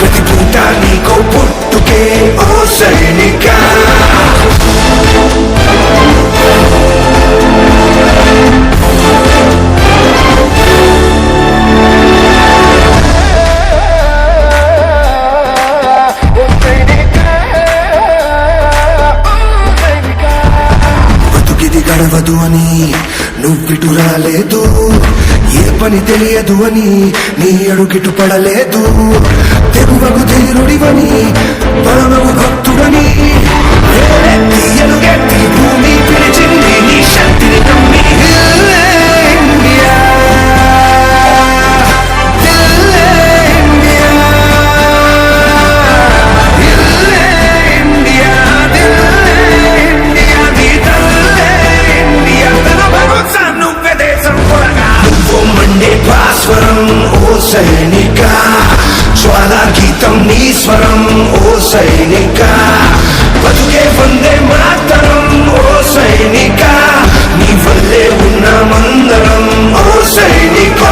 ప్రతి పూట నీకో పుట్టుకే ఓ సైనిక. గడవదు అని నువ్విటు రాలేదు, ఏ పని తెలియదు అని నీ అడుగిటు పడలేదు. తెగువకు ధీరుడివని పరమగు భక్తుడని ఎలుగెత్తి భూమి పిలిచింది నీ శక్తిని నమ్మి. ఇండియా, భాస్వరం ఓ సైనిక, జ్వాలా గీతం నీ స్వరం ఓ సైనిక, బతుకే వందే మాతరం ఓ సైనిక, నీ వల్లే ఉన్న మందరం ఓ సైనిక.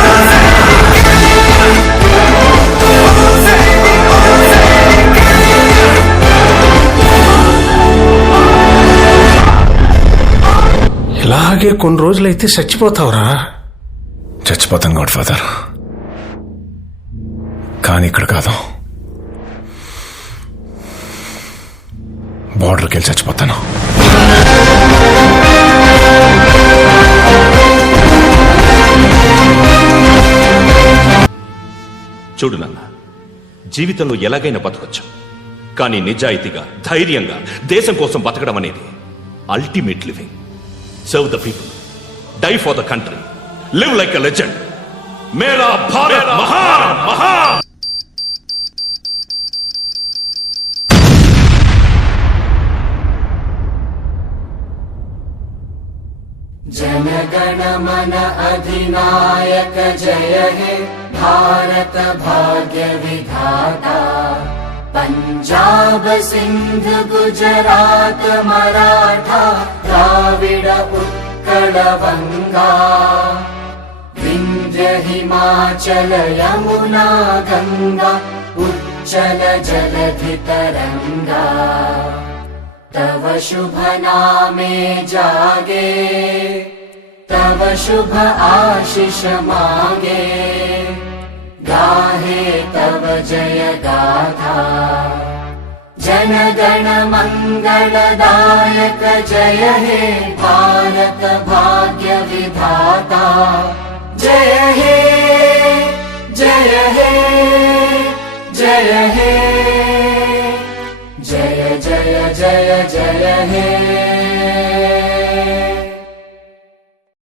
ఇలాగే కొన్ని రోజులైతే చచ్చిపోతావురా. చచ్చిపోతాను గాడ్ ఫాదర్, కానీ ఇక్కడ కాదు, బార్డర్కి వెళ్ళి చచ్చిపోతాను. చూడు నాన్న, జీవితంలో ఎలాగైనా బతకొచ్చు, కానీ నిజాయితీగా ధైర్యంగా దేశం కోసం బతకడం అనేది ultimate living. Serve the people, die for the country, live like a legend. మేరా భారత్ మహాన్ మహాన్. जनगण मन अधिनायक जय हे भारत भाग्य विधाता. पंजाब सिंध गुजरात मराठा द्राविड उत्कल बंगा. विंध्य हिमाचल यमुना गंगा उच्चल जलधि तरंगा. तव शुभ नामे जागे, तव शुभ आशीष मागे. गाहे तव जय गाथा, जन गण मंगलदायक जय हे भारत भाग्य विधाता. जय हे जय हे जय हे जय जय जय जय हे.